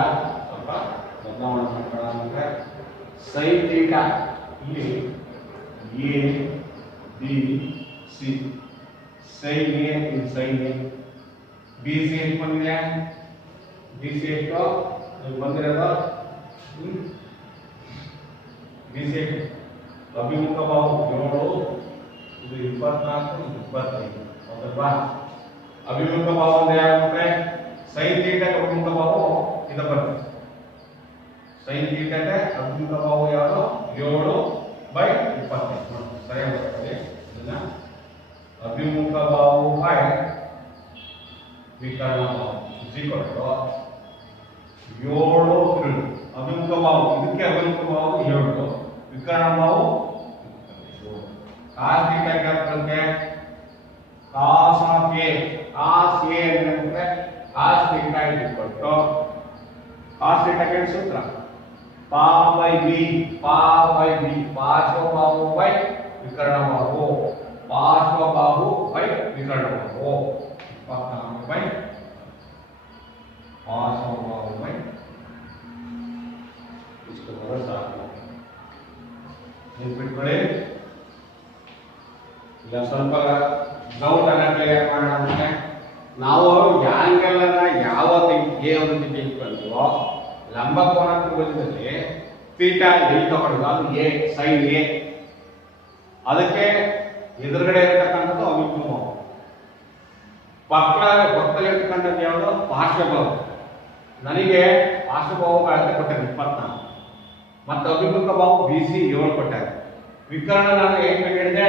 ಸ್ವಲ್ಪ ಬದಲಾವಣೆ ಮಾಡ್ಕೊಳ್ಳೋಣ ಸೈನ್ ಥೀಟಾ ಇಲ್ಲಿ A B C sine A ಇದು ಸೈನ್ ಎ ಬಿ ಸಿ ಎಷ್ಟು ಬಂದಿದೆ ಬಿ ಸಿ ಎಷ್ಟು ಬಂದಿರೋದು ಬಿ ಸಿ ಅಭಿಮುಖ ಭಾವ 7 ಇದು 24 25 ಹೌದಲ್ವಾ ಅಭಿಮುಖ ಭಾವ ಅಂದ್ರೆ ಯಾವಂದ್ರೆ ಸೈನ್ ಥೀಟಾಕ್ಕೆ ಅಭಿಮುಖ ಭಾವ ಇದು ಬರುತ್ತೆ ಸೈನ್ ಥೀಟಾಕ್ಕೆ ಅಭಿಮುಖ ಭಾವ ಯಾವುದು 7/25 ಸರಿಯಾಗಿ ಬರ್ತದೆ ಇದನ್ನ ಅಭಿಮುಖ ಭಾವ ಬೈ ವಿಕರ್ಣ ಭಾವ ಈಕ್ವಲ್ ಟು 7 ಅಭಿಮುಖ ಭಾವ ಇದಕ್ಕೆ ಅಭಿಮುಖ ಭಾವ 7 ವಿಕರ್ಣ ಭಾವ cos theta क्या बರುತ್ತೆ cos of a cos a ಅಂದ್ರೆ cos theta cos theta के सूत्र पा by b पार्श्व बाहु by विकर्ण बाहु पार्श्व बाहु by विकर्ण बाहु 24 by पार्श्व बाहु by इसको भरोसा नेनपिट्ಕೊಳ್ಳಿ ಇಲ್ಲ ಸ್ವಲ್ಪ ಡೌಟ್ ಅನ್ನ ಕ್ಲಿಯರ್ ಮಾಡೋಣ ಅಂದ್ರೆ ನಾವು ಯಾಂಗಲ್ ಅನ್ನ ಯಾವುದು ತೆಗೆದುಕೊಂಡ್ವೋ ಲಂಬಕೋನ ತ್ರಿಭುಜದಲ್ಲಿ ಥೀಟಾ ಎಲ್ಲಿ ತಗೊಂಡ್ರು ಅದು ಎ ಸೈನ್ ಎ ಅದಕ್ಕೆ ಎದುರುಗಡೆ ಇರತಕ್ಕಂಥದ್ದು ಅಭಿಮುಖ ಪಕ್ಕದಲ್ಲಿ ಇರತಕ್ಕಂಥದ್ದು ಯಾವುದು ಪಾರ್ಶ್ವಭಾವ ನನಗೆ ಪಾರ್ಶ್ವಭಾವ ಅಳತೆ ಕೊಟ್ಟಿದೆ 24 ಮತ್ತು ಅಭಿಮುಖ ಭಾವ BC 7 ಕೊಟ್ಟಾರೆ ವಿಕರ್ಣ ನಾನು ಏನು ಕಂಡುಹಿಡಿದೆ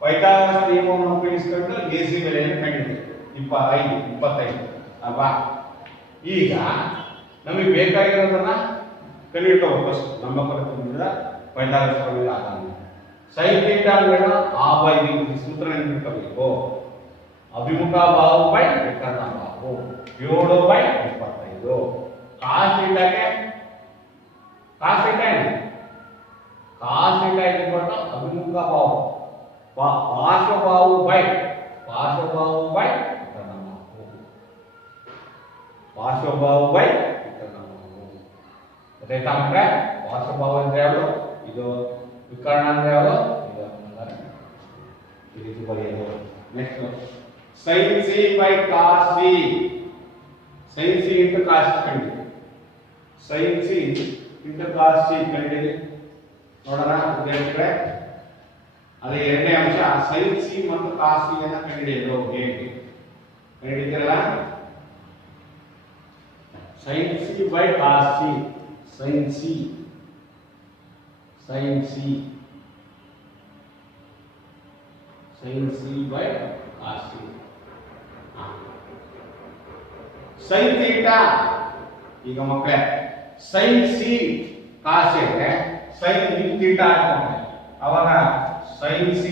ಪೈಥಾಗರಸ್ ನಿಯಮವನ್ನು ಉಪಯೋಗಿಸಿಕೊಂಡು AC ಬೆಲೆಯನ್ನು ಕಂಡುಹಿಡಿದೆ 25 ಅಲ್ವಾ ಈಗ ನಮಗೆ ಬೇಕಾಗಿರೋದನ್ನ ಕಂಡುಹಿಡ್ಕೋಬೇಕು ಫಸ್ಟ್ ಲಂಬಕೋನ ತ್ರಿಭುಜದ ಪೈಥಾಗರಸ್ ಪ್ರಮೇಯ ಆಧಾರ ಸೈನ್ ಥೀಟಾ ಅಂದ್ರೆ ಆ ಬೈ ಬಿ ಸೂತ್ರ ನೆನಪಿಟ್ಕೋಬೇಕು ಅಭಿಮುಖ ಭಾವ ಬೈ ವಿಕರ್ಣ ಭಾವ 7/25 cos ಥೀಟಾಗೆ cos ಥೀಟಾ ಏನು cos ಥೀಟಾ ಇದ್ಕೊಂಡು ಅಭಿಮುಖ ಭಾವ ಪಾರ್ಶ್ವ ಭಾವ ಬೈ ವಿಕರ್ಣ ಭಾವ ಪಾರ್ಶ್ವ ಭಾವ ಬೈ ವಿಕರ್ಣ ಭಾವ ಗೊತ್ತಾಯ್ತಾ ಮಕ್ಕಳೇ ಪಾರ್ಶ್ವ ಭಾವ ಅಂದ್ರೆ ಯಾವುದು ಇದು ವಿಕರ್ಣ ಅಂದ್ರೆ ಯಾವುದು ಇದು ಈ ರೀತಿ ಬರೆಯೋದು next sin c by cos c sin c into cos c ಕಂಡಿದೆ sin c into cos c ಕಂಡಿದೆ ನೋಡೋಣ ಉದಾಹರಣೆಗೆ ಅದೇ ಎರಡನೇ ಅಂಶ sin c ಮತ್ತು cos c ಅನ್ನು ಕಂಡುಹಿಡಿಯೋದು ಹೇಗೆ ಕಂಡುಹಿಡಿತೀರಲ್ಲ sin c by cos c sin c sin c by cos c sin theta ಈಗ ಮಕ್ಕಳೇ sin c cos c ಅಂದ್ರೆ sin theta ಹಾಕೋಣ ಅವಾಗ sin c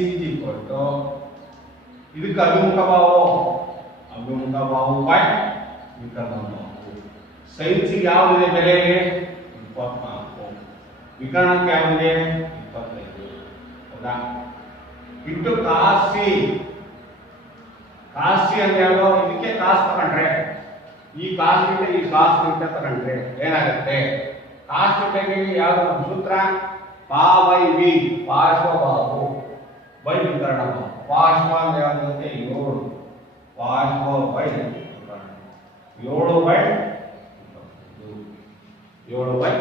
ಇದಕ್ಕೆ ಅಭಿಮುಖ ಭಾವ ಬೈ ವಿಕರ್ಣ ಭಾವ sin c ಯಾವ್ದಿದೆ ಬೆಲೆ 24 ವಿಕರ್ಣಕ್ಕೆ ಯಾವ್ದಿದೆ 25 ಹೌದಾ ಇಂಟು cos c ಅಂದ್ರೆ ಯಾವುದು ಇದಕ್ಕೆ cos ತಗೊಂಡ್ರೆ ಈ cos ಥೀಟಾ ಈ cos ಥೀಟಾ ತಗೊಂಡ್ರೆ ಏನಾಗುತ್ತೆ cos ಥೀಟಾಗೆ ಯಾವುದು ಸೂತ್ರ ಪಾ ಬೈ ವಿ ಪಾರ್ಶ್ವ ಬಾಹು ಬೈ ವಿಕರ್ಣ ಪಾರ್ಶ್ವ ಯಾವ್ದಂತೆ 7 ಪಾರ್ಶ್ವ ಬೈ ವಿಕರ್ಣ 7 ಬೈ 7 ಬೈ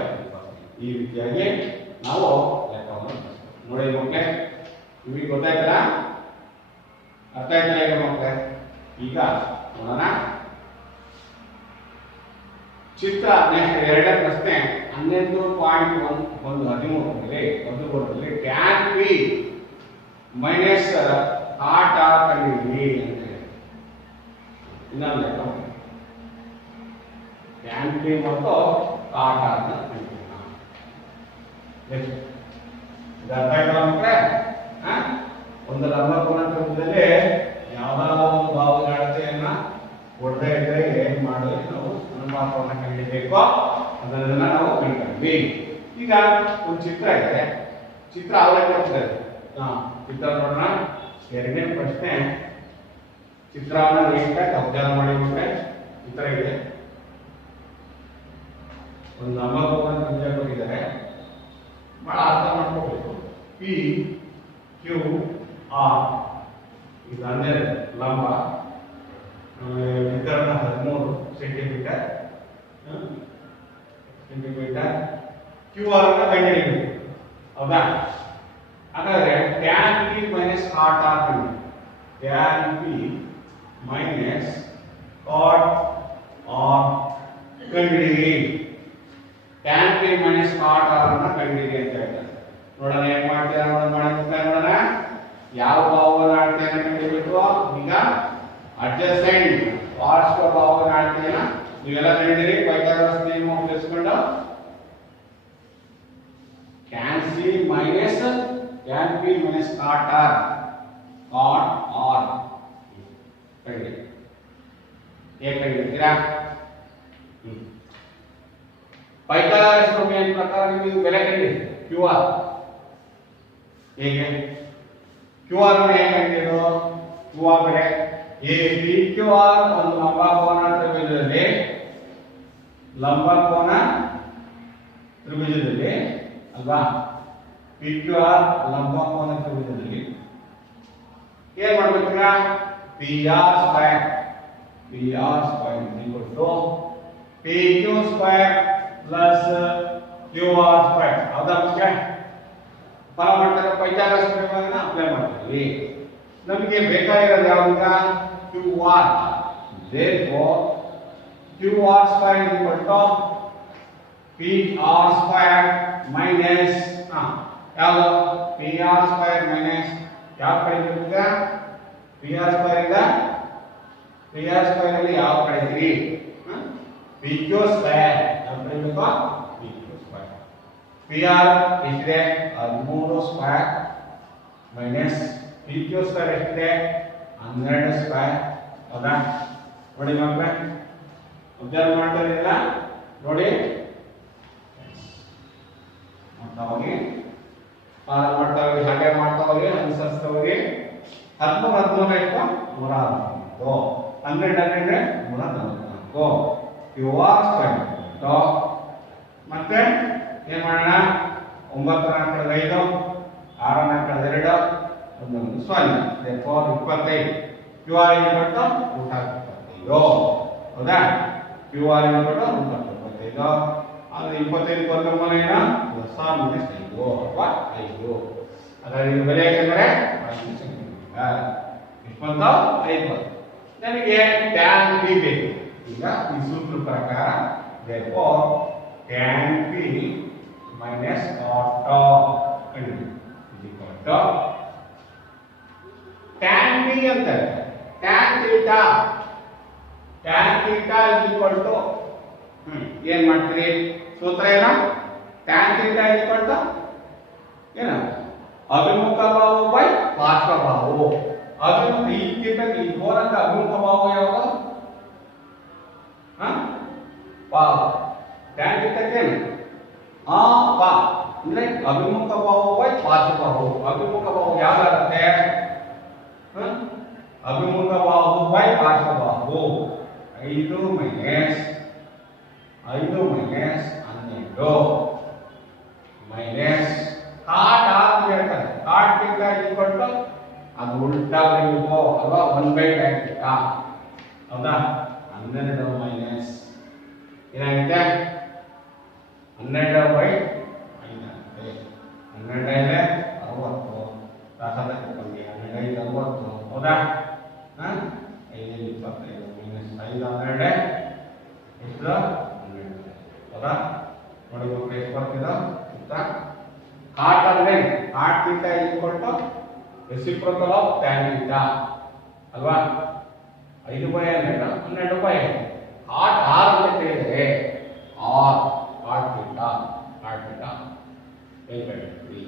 ಈ ರೀತಿಯಾಗಿ ನಾವು ಲೆಕ್ಕವನ್ನು ನೋಡಿ ಮಕ್ಕಳೇ. ನಿಮಗೆ ಗೊತ್ತಾಯ್ತಲ್ಲ, ಅರ್ಥ ಆಯ್ತಲ್ಲ ಈಗ ಮಕ್ಕಳೇ? ಈಗ ನೋಡೋಣ ಚಿತ್ರ. ನೆಕ್ಸ್ಟ್ ಎರಡನೇ ಪ್ರಶ್ನೆ 11.13 ಒಂದು tan P minus cot R ಕಂಡಿದ್ದೀವಿ ಅಂತ ಹೇಳಿ ಇನ್ನೊಂದು ಲೆಕ್ಕ. ಟ್ಯಾನ್ ಪಿ ಮತ್ತು ಕಾಟ್ ಆರ್ ಅರ್ಥ ಆಯ್ತಲ್ಲ ಮಕ್ಕಳೇ? ಒಂದು ಲಂಬಕೋನ ತ್ರಿಭುಜದಲ್ಲಿ ಯಾವ್ದಾವ ಒಂದು ಭಾವದ ಅಳತೆಯನ್ನ ಕೊಡದೇ ಇದ್ರೆ ಏನ್ ಮಾಡಿ ನಾವು ಅನುಪಾತವನ್ನು ಕಂಡುಹಿಡಿಯಬೇಕು ಅದನ್ನ ನಾವು ಕಂಡುಹಿಡಿದ್ವಿ. ಈಗ ಒಂದು ಚಿತ್ರ ಇದೆ, ಚಿತ್ರ ಅವಲಂಬನೆ ಕೊಡ್ತಾರೆ. ಚಿತ್ರ ನೋಡೋಣ. ಎರಡನೇ ಪ್ರಶ್ನೆ ಚಿತ್ರವನ್ನು ನೀಟಾಗಿ ಅಬ್ಸರ್ವ್ ಮಾಡಿ ಮಕ್ಕಳೇ. ಚಿತ್ರ ಇದೆ, ಒಂದು ಲಂಬಕೋನ ತ್ರಿಭುಜ ಕೊಟ್ಟಿದ್ದಾರೆ, ಬಹಳ ಅರ್ಥ ಮಾಡ್ಕೋಬೇಕು. ಪಿ ಕ್ಯೂ ಆರ್ ಇದು 12 ಲಂಬ, ವಿಕರ್ಣ 13 ಸೆಂಟಿಮೀಟರ್ ಕ್ಯೂ ಆರ್ ಅನ್ನು ಕಂಡುಹಿಡಿಯಬೇಕು. ಹೌದಾ? ಹಾಗಾದ್ರೆ tan P minus cot R ಕಂಡು tan P minus cot R ಕಂಡುಹಿಡಿಯಿರಿ. Tan P minus cot R ಅನ್ನು ಕಂಡುಹಿಡಿಯಿರಿ ಅಂತ ಹೇಳ್ತಾರೆ. ನೋಡೋಣ ಹೇಗೆ ಮಾಡ್ತೀರಾ ನೋಡೋಣ. ಯಾವ ಭಾವವನ್ನು ಅಳತೆಯನ್ನು ಕಂಡುಹಿಡಿಯಬೇಕು? ಈಗ ಅಡ್ಜಸೆಂಟ್ ಪಾರ್ಶ್ವ ಭಾವವನ್ನು ಅಳತೆಯನ್ನು ನೀವೆಲ್ಲ ಕಂಡುಹಿಡಿಯಿರಿ. ಪೈಥಾಗರಸ್ ನಿಯಮ ಉಪಯೋಗಿಸಿಕೊಂಡು tan C minus tan P minus cot R ಕಂಡುಹಿಡಿಯಿರಿ. ಹೇಗೆ ಕಂಡುಹಿಡಿತೀರಾ? ಪೈಥಾಗರಸ್ ಪ್ರಮೇಯ ಪ್ರಕಾರ ನೀವು ಬೆಲೆ ಕಂಡುಹಿಡಿಯಿರಿ. ಕ್ಯೂ ಆರ್ ಹೇಗೆ? ಕ್ಯೂ ಆರ್ ಅನ್ನು ಹೇಗೆ ಕಂಡುಹಿಡಿಯೋದು? ಕ್ಯೂ ಆರ್ ಬೆಲೆ ಎ ಪಿ ಕ್ಯೂ ಆರ್ ಒಂದು ಲಂಬಕೋನ ತ್ರಿಭುಜದಲ್ಲಿ ಅಲ್ವಾ? ಪಿ ಕ್ಯೂ ಆರ್ ಲಂಬಕೋನ ತ್ರಿಭುಜದಲ್ಲಿ ಏನ್ ಮಾಡ್ಬೇಕೀಗ? P R square P Q square plus Q R square. ಹೌದಾ ಮುಖ್ಯ? ಫಾಲೋ ಮಾಡ್ತಾರೆ. ಪೈಥಾಗರಸ್ ಪ್ರಮೇಯವನ್ನು ಅಪ್ಲೈ ಮಾಡ್ತೀವಿ. ನಮಗೆ ಬೇಕಾಗಿರೋದು ಯಾವಾಗ? Q R. therefore Q R square is equal to P R square minus ಯಾವುದು? ಪಿ ಆರ್ ಸ್ಕ್ವೇರ್ ಮೈನಸ್ ಯಾವ ಕಡೆ ಈಗ? ಪಿ ಆರ್ ಸ್ಕ್ವೇರ್ ಇಂದ ಪಿ ಆರ್ ಸ್ಕ್ವೇರ್ ಅಲ್ಲಿ ಯಾವ ಕಡೆ ಇದ್ರಿ? ಪಿ ಕ್ಯೂ ಸ್ಕ್ವೇರ್ ಯಾವ ಕಡೆ ಬೇಕು? P Q square. P R ಎಷ್ಟಿದೆ? 13 square minus P Q square ಎಷ್ಟಿದೆ? 12 ಸ್ಕ್ವೇರ್. ಹೌದಾ? ನೋಡಿ ಮಕ್ಕಳೇ, ಅಬ್ಸರ್ವ್ ಮಾಡ್ತಾ ಇದ್ದೀರಾ? ನೋಡಿ ಮಾಡ್ತಾ ಹೋಗಿ, ಫಾಲೋ ಮಾಡ್ತಾ ಹೋಗಿ, ಹಾಗೆ ಮಾಡ್ತಾ ಹೋಗಿ, ಅನುಸರಿಸ್ತಾ ಹೋಗಿ. 13 ಎಷ್ಟು? 114. 12 144. ಕ್ಯೂ ಆರ್ ಸ್ಕ್ವೇರ್ ಮತ್ತೆ ಏನ್ ಮಾಡೋಣ? 9 ನ ಕಳೆದ 5, 6 ನ ಕಳೆದ 2, 1 0. therefore 25. Q R √25. ಹೌದಾ? Q R √25. ಅಂದ್ರೆ 25 ವರ್ಗಮೂಲ ಏನು? 5 ಅಥವಾ 5. ಅದರ ಬೆಲೆ ಯಾಕೆಂದ್ರೆ ಎಷ್ಟು ಬಂತು? 5. ನಮಗೆ ಟ್ಯಾನ್ ಪಿ ಬೇಕು. ಈಗ ಈ ಸೂತ್ರ ಪ್ರಕಾರ therefore tan P minus cot tan P ಅಂತ tan theta is equal to ಏನ್ ಮಾಡ್ತೀರಿ? ಸೂತ್ರ ಏನು? Tan theta is equal to ಏನು? ಅಭಿಮುಖ ಬಾಹು ಬೈ ಪಾರ್ಶ್ವ ಬಾಹು. ಅಭಿಮುಖ ಈ ಥೀಟಾಕ್ಕೆ ಈ ಕೋನಕ್ಕೆ ಅಭಿಮುಖ ಬಾಹು ಯಾವುದು? ಟ್ಯಾನ್ ಥೀಟಾಕ್ಕೆ ಏನು? ಅಂದ್ರೆ ಅಭಿಮುಖ ಬಾಹು ಬೈ ಪಾರ್ಶ್ವ ಬಾಹು. ಅಭಿಮುಖ ಬಾಹು ಯಾವ್ದಾಗುತ್ತೆ? ಅಭಿಮುಖ ಬಾಹು ಬೈ ಪಾರ್ಶ್ವ ಬಾಹು 5 ಮೈನಸ್ 12 ಮೈನಸ್ ಕಾಟ್ ಆರ್ ಹೇಳ್ತಾರೆ. Cot theta is equal to ಹೌದಾ 12 ಮೈನಸ್ ಏನಾಗುತ್ತೆ 12 ಬೈ 5 12 60 ರಾಸಾಯನಿಕ ಕಮ್ಮಿ 12 60 ಹೌದಾ 5 25 ಮೈನಸ್ 5 12 ಎಷ್ಟು 12 ಹೌದಾ ನೋಡಿ ಮಕ್ಕಳು ಎಷ್ಟು ಬರ್ತಿದೆ ಉತ್ತರ ಕಾಟ್ ಅಂದ್ರೆ cot theta equal to reciprocal of tan theta ಅಲ್ವಾ 5 ಬೈ 12 ಬೈ ಕಾಟ್ ಆರ್ ಅಂತ ಕೇಳಿದ್ರೆ ಆರ್ ಕಾಟ್ ಥೀಟಾ ಏನು ಬರ್ತದೆ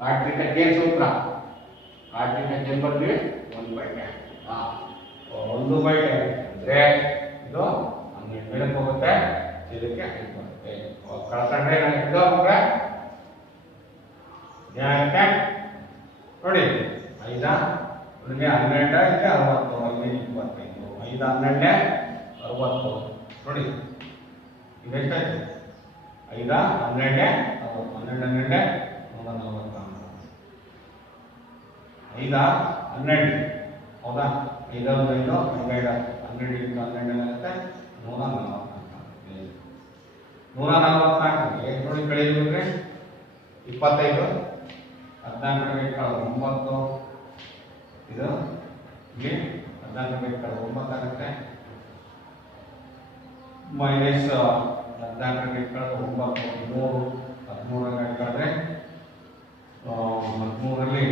ಕಾಟ್ ಥೀಟಾಕ್ಕೆ ಏನು ಸೂತ್ರ ಕಾಟ್ ಥೀಟಾಕ್ಕೆ ಏನು ಬರ್ತೀವಿ 1 ಬೈ ಟ್ಯಾನ್ 1 ಬೈ ಟ್ಯಾನ್ ಅಂದ್ರೆ ಇದು 12 ಮೇಲಕ್ಕೆ ಹೋಗುತ್ತೆ ಇದಕ್ಕೆ 5 ಬರುತ್ತೆ ಕಳ್ಕೊಂಡ್ರೆ ಏನಾಗ್ತದೆ ಮಕ್ಕಳೇ ಯಾಕೆ ನೋಡಿ 5 ಒಳಗೆ 12 ಇದೆ 60 5 25 5 12 60 ನೋಡಿ ಈಗ ಎಷ್ಟಾಯ್ತು 5 12 60 12 12 140 5 12 ಹೌದಾ 5 5 12 12 ಆಗುತ್ತೆ 144 ನೋಡಿ ಕಳೆಯಿದ್ರೆ 25 14 9 ಇದು ಇಲ್ಲಿ 14 9 ಆಗುತ್ತೆ ಮೈನಸ್ 14 9 3 13 ಕಳೆದ್ರೆ 13ರಲ್ಲಿ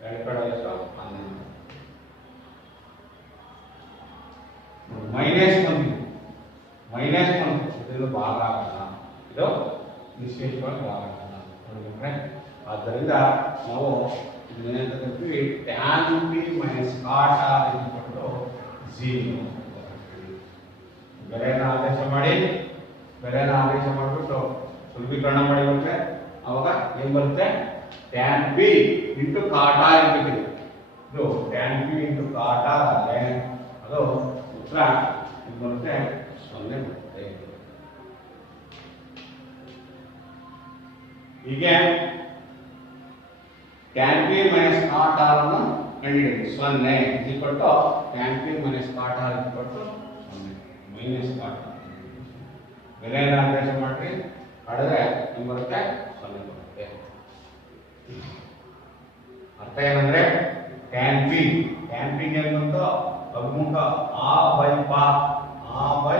2 ಕಡೆ ಎಷ್ಟು 11 ಮೈನಸ್ 1 ಇದು ಭಾಗ ಆಗಲ್ಲ ಇದು ನಿಶ್ಚಯವಾಗಿ ಭಾಗ ಆಗಲ್ಲ ನೋಡಿದ್ರೆ ಆದ್ದರಿಂದ ನಾವು ಇದನ್ನೇನಂತ ಕರಿತೀವಿ tan P minus cot R equal 0 ಬೆಲೆನ ಆದೇಶ ಮಾಡಿಬಿಟ್ಟು ಸುಲಭೀಕರಣ ಮಾಡಿಬಿಟ್ರೆ ಅವಾಗ ಏನು ಬರುತ್ತೆ tan P into cot R ಇಟ್ಟಿದ್ದೀವಿ ಇದು tan P into cot R ಆದರೆ ಅದು ಉತ್ತರ ಇದು ಬರುತ್ತೆ 0 ಬರುತ್ತೆ ಹೀಗೆ tan P minus cot R ಅನ್ನು ಕಂಡುಹಿಡಿಯಿರಿ 0 equal to tan P minus cot R equal to 0 minus cot ಬೆಲೆಯನ್ನು ಆದೇಶ ಮಾಡ್ರಿ ಮಾಡಿದ್ರೆ ಏನು ಬರುತ್ತೆ 0 ಬರುತ್ತೆ ಅರ್ಥ ಏನಂದ್ರೆ ಟ್ಯಾನ್ ಪಿ ಏನು ಬಂತು ಅಭಿಮುಖ ಆ ಬೈ ಪಾ 5 ಬೈ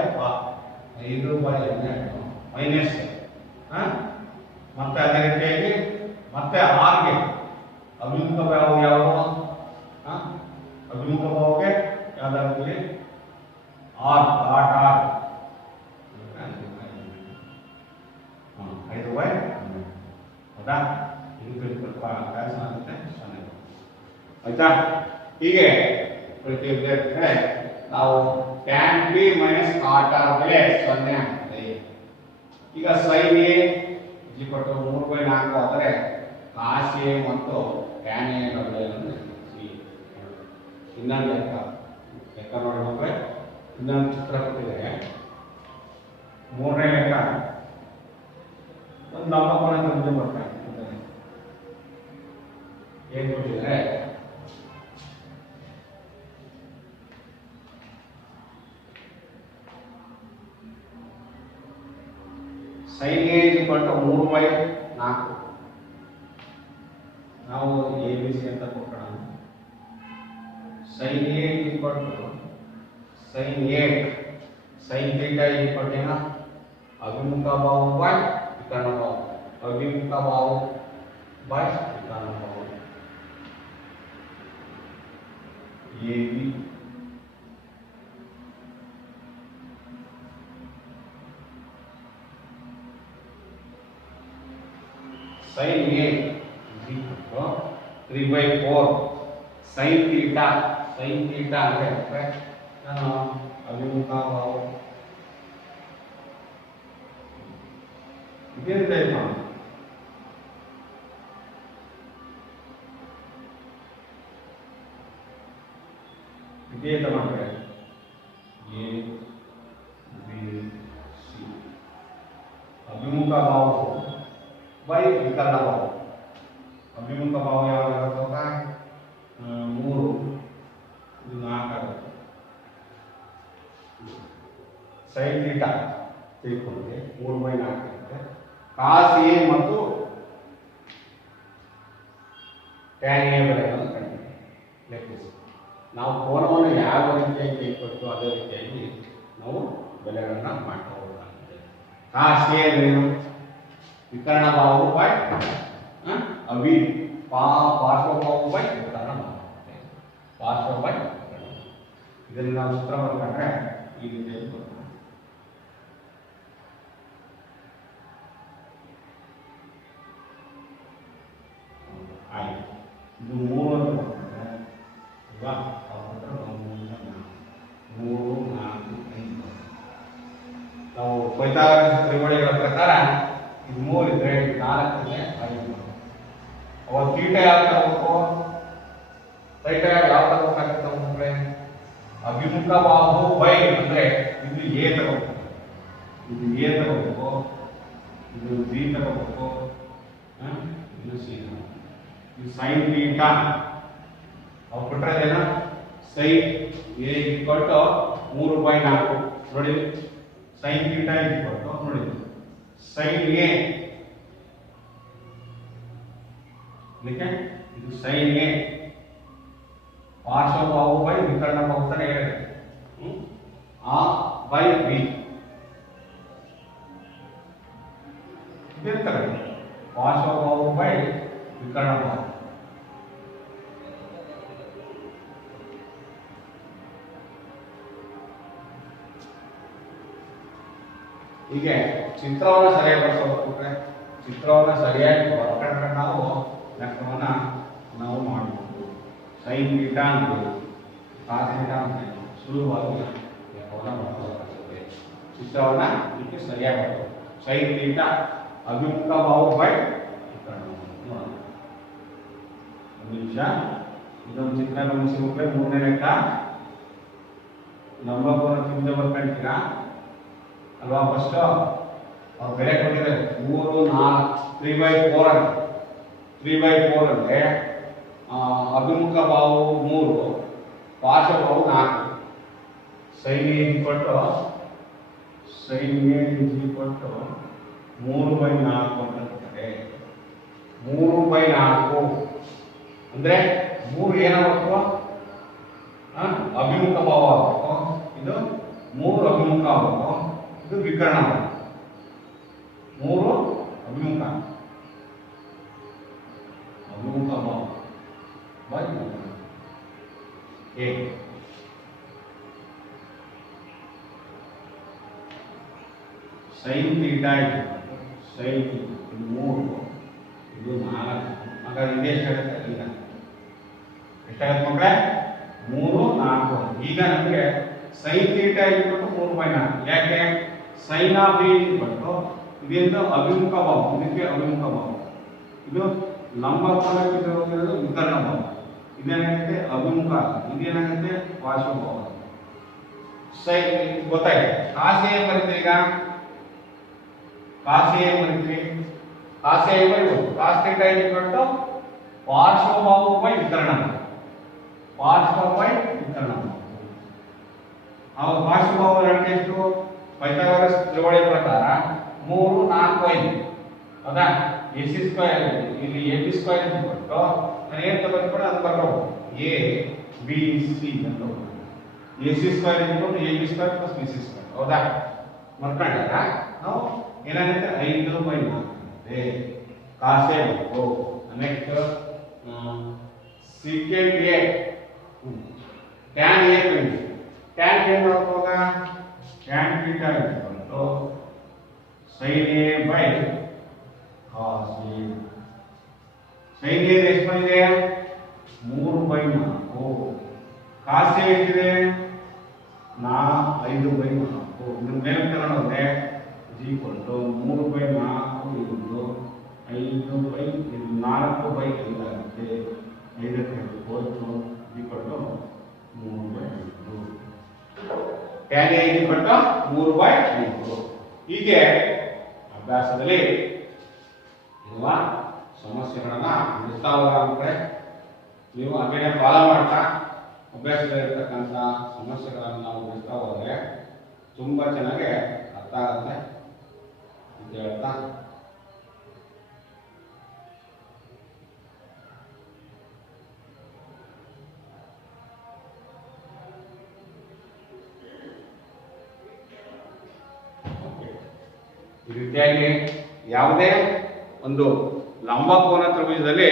12 ಮೈನಸ್ ಮತ್ತೆ ಅದೇ ರೀತಿಯಾಗಿ ಮತ್ತೆ ಆರ್ಗೆ ಅಭಿಮುಖ ಭಾವ ಯಾವುದು ಅಭಿಮುಖ ಭಾವಕ್ಕೆ ಯಾವ್ದಾಗ್ತದೆ ಆರ್ ಕಾಟ್ ಆರ್ 5 ಬೈ 12 ಹೌದಾ ಇದು ಸ್ವಲ್ಪ ಕೆಲಸ ಆಗುತ್ತೆ 0 ಆಯ್ತಾ ಹೀಗೆ ಪ್ರತಿ ವಿದ್ಯಾರ್ಥಿಗಳೇ ನಾವು tan P minus cot R ಬೆಲೆ 0 ಆಗುತ್ತೆ ಈಗ sine A equal to 3 by 4 ಆದರೆ ಕಾಸ್ ಎ ಮತ್ತು ಟ್ಯಾನ್ ಎ ಬೆಲೆಯನ್ನು ಇನ್ನೊಂದು ಲೆಕ್ಕ ನೋಡಿ ಮಕ್ಕಳೇ ಇನ್ನೊಂದು ಚಿತ್ರ ಕೊಟ್ಟಿದೆ 3ನೇ ಲೆಕ್ಕ ಒಂದು ನಾಮಕರಣ ಮುಂದೆ ಬರ್ತಾರೆ ಏನು ಕೊಟ್ಟಿದ್ದಾರೆ sine A equal to 3 by 4 ನಾವು ಎ ಬಿ ಸಿ ಅಂತ ಕೊಟ್ಟೋಣ sine A equal to sine A sine theta equal to ಏನು ಅಭಿಮುಖ ಭಾವ ಬೈ ವಿಕರ್ಣ ಭಾವ ಅಭಿಮುಖ ಭಾವ ಬೈ ವಿಕರ್ಣ ಭಾವ A B sin A is equal to 3 by 4 sin theta ಅಂದ್ರೆ ನಾನು ಅಭಿಮುಖ ಭಾವ ಇದೇನು ಟೈಪ್ ಮಾಡಿ ಇದೇ ತಗೊಂಡ್ರೆ ಎ ಬಿ ಸಿ ಅಭಿಮುಖ ಭಾವವು ಬೈ ವಿಕರ್ಣ ಭಾವ ಅಭಿಮುಖ ಭಾವ ಯಾವಾಗ 3 ಇದು 4 ಆಗುತ್ತೆ ಸೈನ್ ಥೀಟಾ ತಿಳ್ಕೊಂಡ್ರೆ 3/4 ಇರುತ್ತೆ. ಕಾಸ್ ಎ ಮತ್ತು ಟ್ಯಾನ್ ಎ ಬೆಲೆಗಳನ್ನು ಕಂಡಿದೆ ಲೆಕ್ಕಿಸಿ. ನಾವು ಕೋನವನ್ನು ಯಾವ ರೀತಿಯಾಗಿ ತೆಗೆದುಕೊಟ್ಟು ಅದೇ ರೀತಿಯಾಗಿ ನಾವು ಬೆಲೆಗಳನ್ನ ಮಾಡ್ತಾ ಹೋಗಬೇಕಾಗುತ್ತೆ. ಕಾಸ್ ಎ ಏನು ವಿಕರ್ಣ ಭಾವವು ಬೈ ಅವಿ ಪಾರ್ಶ್ವಭಾವವು ಬೈ ವಿಕರ್ಣ ಭಾವ ಪಾರ್ಶ್ವ ಬೈ ವಿಕರ್ಣ. ಇದನ್ನು ನಾವು ಸೂತ್ರ ಬರ್ಕೊಂಡ್ರೆ ಈ ರೀತಿಯಾಗಿ ಬರ್ತದೆ. ಆಯ್ತು, ಇದು 3 ಅಂತ ಬರ್ತದೆ ಅಲ್ವಾ? 3, 4, 5 ನಾವು ಪೈಥಾಗರಸ್ ತ್ರಿಕೋನಗಳ ಪ್ರಕಾರ ಇದು 3 ಇದ್ರೆ 4 ಇದೆ 5. ಅವಾಗ ಥೀಟಾ ಯಾವ ತಗೋಬೇಕು, ಥೀಟಾ ಯಾವ ತಗೋಬೇಕಾಗುತ್ತೆ ಅಂದ್ರೆ ಅಭಿಮುಖ ಬಾಹು ಬೈ ಅಂದ್ರೆ ಇದು ಎ ತಗೋಬೇಕು, ಇದು ಎ ತಗೋಬೇಕು, ಇದು ಬಿ ತಗೋಬೇಕು, ಇದು ಸಿ ತಗೋಬೇಕು. ಇದು ಸೈನ್ ಥೀಟಾ ಅವು ಕೊಟ್ಟರೇನ ಸೈನ್ ಎ ಈಕ್ವಲ್ ಟು 3/4 ನೋಡಿ. ಸೈನ್ ಥೀಟಾ ಈಕ್ವಲ್ ಟು ನೋಡಿ ಸೈನ್ ಎ ಲಿಖೆ ಇದು ಸೈನ್ ಎ ಪಾರ್ಶ್ವಭಾವು ಬೈ ವಿಕರ್ಣ ಭಾವ ಅಂತಾನೆ ಹೇಳಿದೆ. ಆ ಬೈ ಬಿ ಇದಿರ್ತಾರೆ ಪಾರ್ಶ್ವಭಾವು ಬೈ ವಿಕರ್ಣ ಭಾವ. ಹೀಗೆ ಚಿತ್ರವನ್ನು ಸರಿಯಾಗಿ ಬರ್ಸ್ಕೊಟ್ರೆ ಚಿತ್ರವನ್ನು ಸರಿಯಾಗಿ ಬರ್ಕೊಂಡ್ರೆ ನಾವು ಲೆಕ್ಕವನ್ನು ನಾವು ಮಾಡಬಹುದು. ಸೈನ್ ಥೀಟಾ ಅಂತ ಕಾಸ್ ಥೀಟಾ ಅಂತ ಸುಲಭವಾಗಿ ಲೆಕ್ಕವನ್ನು ಮಾಡ್ಕೋಬೇಕಾಗ್ತದೆ. ಚಿತ್ರವನ್ನು ಇದಕ್ಕೆ ಸರಿಯಾಗಿ ಬರ್ತದೆ. ಸೈನ್ ಥೀಟಾ ಅಭಿಮುಖ ಭಾವ ಬೈ ನೋಡೋಣ ಒಂದು ನಿಮಿಷ. ಇದೊಂದು ಚಿತ್ರ ಗಮನಿಸಿಬಿಟ್ರೆ 3ನೇ ಲೆಕ್ಕ ಲಂಬಕೋನ ತ್ರಿಭುಜ ಬರ್ಕೊಂತೀರಾ ಅಲ್ವಾ? ಫಸ್ಟ್ ಅವ್ರು ಬೆಲೆ ಕೊಟ್ಟಿದ್ದಾರೆ 3, 4 3/4 3/4 ಅಂದ್ರೆ ಅಭಿಮುಖ ಭಾವು 3 ಪಾರ್ಶ್ವಭಾವು 4. ಸೈನ್ ಎ ಈಕ್ವಲ್ ಟು 3/4 ಅಂತ ಕೊಡ್ತಾರೆ. 3/4 ಅಂದ್ರೆ 3 ಏನಾಗಬೇಕು, ಅಭಿಮುಖ ಭಾವ ಆಗಬೇಕು. ಇದು 3 ಅಭಿಮುಖ ಆಗಬೇಕು, ಇದು ವಿಕರ್ಣ 3 ಅಭಿಮುಖ ಭಾವ by A. Sine theta sign ಇದು 3 ಇದು 4. ಹಾಗಾದ್ರೆ ಇದು ಎಷ್ಟಾಗುತ್ತೆ? ಈಗ ಎಷ್ಟಾಗುತ್ತೆ ಮಕ್ಕಳೇ? 3, 4. ಈಗ ನಮಗೆ ಸೈನ್ ಥೀಟಾ ಇಟ್ಬಿಟ್ಟು 3/4. ಯಾಕೆ? ಸೈನ್ ಆಫ್ ಬಿ ಇಟ್ಬಿಟ್ಟು ಇದರಿಂದ ಅಭಿಮುಖ ಭಾವ, ಇದಕ್ಕೆ ಅಭಿಮುಖ ಭಾವ, ಇದು ಲಂಬ ಕೋನಕ್ಕೆ ಹೋಗಿರೋದು ವಿಕರ್ಣ ಭಾವ, ಇದೇನಾಗುತ್ತೆ ಅಭಿಮುಖ, ಇದೇನಾಗುತ್ತೆ ಪಾರ್ಶ್ವಭಾವ. ಸೈನ್ ಗೊತ್ತಾಯ್ತು. ಕಾಸ್ ಎ ಬರುತ್ತೆ. ಈಗ ಕಾಸ್ ಎ ಬರುತ್ತೆ, ಕಾಸ್ ಎ ಬರೀಬಹುದು. ಕಾಸ್ ಥೀಟಾ ಇಟ್ಬಿಟ್ಟು ಪಾರ್ಶ್ವಭಾವ ಬೈ ವಿಕರ್ಣ, ಪಾರ್ಶ್ವ ಬೈ ವಿಕರ್ಣ. ಅವಾಗ ಪಾರ್ಶ್ವಭಾವ ರಂಟೆ ಎಷ್ಟು? ಪೈಥಾಗರಸ್ ತ್ರಿಕೋನ ಪ್ರಕಾರ 3, 4, 5 ಹೌದಾ? AC ಸ್ಕ್ವೇರ್ ಇಲ್ಲಿ AB ಸ್ಕ್ವೇರ್ ಇಟ್ಬಿಟ್ಟು ನಾನು ಏನು ತಗೊಂಡ್ಬಿಟ್ಟು ಅದು ಬರ್ಬೋದು A B C ಅಂತ. AC ಸ್ಕ್ವೇರ್ ಇಟ್ಬಿಟ್ಟು AB square plus BC square ಹೌದಾ? ಮರ್ಕೊಂಡಾಗ ನಾವು ಏನಾಗುತ್ತೆ 5/4 ಕಾಸ್ ಎ ಬಂತು. Next second A tan A ಬಂತು. ಟ್ಯಾನ್ ಏನು ಮಾಡುವಾಗ ಟ್ಯಾನ್ ಥೀಟಾ ಬಂತು sine A by cos A. Sine A ಎಷ್ಟು ಬಂದಿದೆ? 3/4. ಕಾಸ್ ಎ ಎಷ್ಟಿದೆ? 5/4. ಇದನ್ನ ಮೇಲೆ ತಗೊಂಡೋದ್ರೆ ಈಕ್ವಲ್ ಟು 3/4 ಇದು 4/5 ಆಗುತ್ತೆ. 5ಕ್ಕೆ ಹೋಯ್ತು equal to 3/5. Tan A equal to 3/5. ಹೀಗೆ ಅಭ್ಯಾಸದಲ್ಲಿ ಇರುವ ಸಮಸ್ಯೆಗಳನ್ನ ಬಿಡಿಸ್ತಾ ಹೋದ್ರೆ ನೀವು ಹಾಗೇನೆ ಫಾಲೋ ಮಾಡ್ತಾ ಅಭ್ಯಾಸದಲ್ಲಿರ್ತಕ್ಕಂಥ ಸಮಸ್ಯೆಗಳನ್ನು ನಾವು ಬಿಡಿಸ್ತಾ ಹೋದರೆ ತುಂಬ ಚೆನ್ನಾಗಿ ಅರ್ಥ ಆಗುತ್ತೆ ಅಂತ ಹೇಳ್ತಾ ಈ ರೀತಿಯಾಗಿ ಯಾವುದೇ ಒಂದು ಲಂಬಕೋನ ತ್ರಿಭುಜದಲ್ಲಿ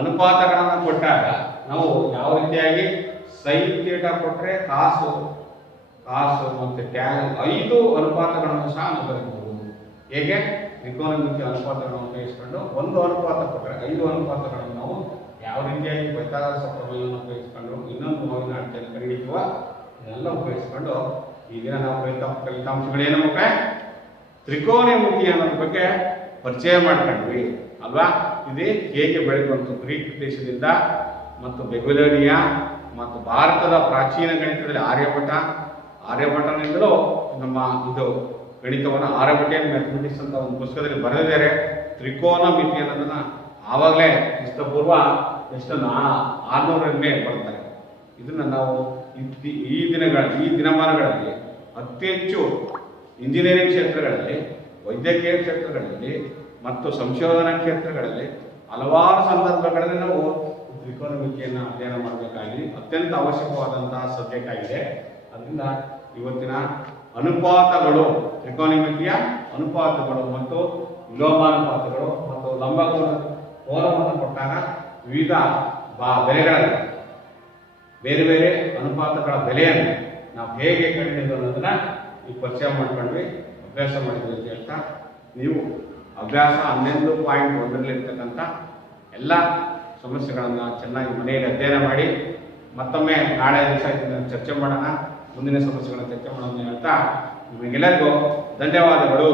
ಅನುಪಾತಗಳನ್ನು ಕೊಟ್ಟಾಗ ನಾವು ಯಾವ ರೀತಿಯಾಗಿ ಸೈನ್ ಥೀಟಾ ಕೊಟ್ಟರೆ ಕಾಸು ಮತ್ತೆ ಟ್ಯಾನ್ 5 ಅನುಪಾತಗಳನ್ನು ಸಹ ನಾವು ಬರೀಬಹುದು. ಹೇಗೆ ತ್ರಿಕೋನಮಿತಿ ಅನುಪಾತಗಳನ್ನು ಉಪಯೋಗಿಸಿಕೊಂಡು ಒಂದು ಅನುಪಾತ ಕೊಟ್ಟರೆ 5 ಅನುಪಾತಗಳನ್ನು ನಾವು ಯಾವ ರೀತಿಯಾಗಿ ಪೈಥಾಗರಸ್ ಪ್ರಮೇಯವನ್ನು ಉಪಯೋಗಿಸಿಕೊಂಡು ಇನ್ನೊಂದು ಮಗುವಿನ ಅಳತೆಯನ್ನು ಕಂಡುಹಿಡಿಯುವ ಇದೆಲ್ಲ ಉಪಯೋಗಿಸಿಕೊಂಡು ಈ ದಿನ ನಾವು ಫಲಿತಾಂಶಗಳೇನು ಮಕ್ಕಳೇ ತ್ರಿಕೋನಮಿತಿ ಅನ್ನೋದ್ರ ಬಗ್ಗೆ ಪರಿಚಯ ಮಾಡ್ಕೊಂಡ್ವಿ ಅಲ್ವಾ. ಇದು ಹೇಗೆ ಬೆಳೆದು ಬಂತು ಗ್ರೀಕ್ ದೇಶದಿಂದ ಮತ್ತು ಬೆಗುಲೇನಿಯಾ ಮತ್ತು ಭಾರತದ ಪ್ರಾಚೀನ ಗಣಿತದಲ್ಲಿ ಆರ್ಯಭಟನಿಂದಲೂ ನಮ್ಮ ಇದು ಗಣಿತವನ್ನು ಆರ್ಯಭಟಿಯನ್ ಮ್ಯಾಥಮೆಟಿಕ್ಸ್ ಅಂತ ಒಂದು ಪುಸ್ತಕದಲ್ಲಿ ಬರೆದಿದ್ದಾರೆ. ತ್ರಿಕೋನಮಿತಿ ಅನ್ನೋದನ್ನ ಆವಾಗಲೇ ಕ್ರಿಸ್ತಪೂರ್ವ ಎಷ್ಟು 600ರಲ್ಲೇ ಬರ್ತಾರೆ. ಇದನ್ನ ನಾವು ಈ ದಿನಮಾನಗಳಲ್ಲಿ ಅತಿ ಹೆಚ್ಚು ಇಂಜಿನಿಯರಿಂಗ್ ಕ್ಷೇತ್ರಗಳಲ್ಲಿ, ವೈದ್ಯಕೀಯ ಕ್ಷೇತ್ರಗಳಲ್ಲಿ ಮತ್ತು ಸಂಶೋಧನಾ ಕ್ಷೇತ್ರಗಳಲ್ಲಿ ಹಲವಾರು ಸಂದರ್ಭಗಳಲ್ಲಿ ನಾವು ತ್ರಿಕೋನಮಿತಿಯನ್ನು ಅಧ್ಯಯನ ಮಾಡಬೇಕಾಗಿ ಅತ್ಯಂತ ಅವಶ್ಯಕವಾದಂತಹ ಸಬ್ಜೆಕ್ಟ್ ಆಗಿದೆ. ಅದರಿಂದ ಇವತ್ತಿನ ಅನುಪಾತಗಳು, ತ್ರಿಕೋನಮಿತಿಯ ಅನುಪಾತಗಳು ಮತ್ತು ವಿಲೋಮಾನುಪಾತಗಳು ಮತ್ತು ಲಂಬಕೋನವನ್ನು ಕೊಟ್ಟಾಗ ವಿವಿಧ ಬೆಲೆಗಳಲ್ಲಿ ಬೇರೆ ಬೇರೆ ಅನುಪಾತಗಳ ಬೆಲೆಯನ್ನು ನಾವು ಹೇಗೆ ಕಂಡುಹಿಡಿದು ಅನ್ನೋದನ್ನ ಈ ಪರಿಚಯ ಮಾಡ್ಕೊಂಡ್ವಿ, ಅಭ್ಯಾಸ ಮಾಡಿದ್ವಿ ಅಂತ ಹೇಳ್ತಾ ನೀವು ಅಭ್ಯಾಸ 11.1 ಎಲ್ಲ ಸಮಸ್ಯೆಗಳನ್ನು ಚೆನ್ನಾಗಿ ಮನೆಯಲ್ಲಿ ಅಧ್ಯಯನ ಮಾಡಿ ಮತ್ತೊಮ್ಮೆ ನಾಳೆ ದಿವಸ ಇದನ್ನು ಚರ್ಚೆ ಮಾಡೋಣ, ಮುಂದಿನ ಸಮಸ್ಯೆಗಳನ್ನು ಚರ್ಚೆ ಮಾಡೋಣ ಹೇಳ್ತಾ ನಿಮಗೆಲ್ಲರಿಗೂ ಧನ್ಯವಾದಗಳು.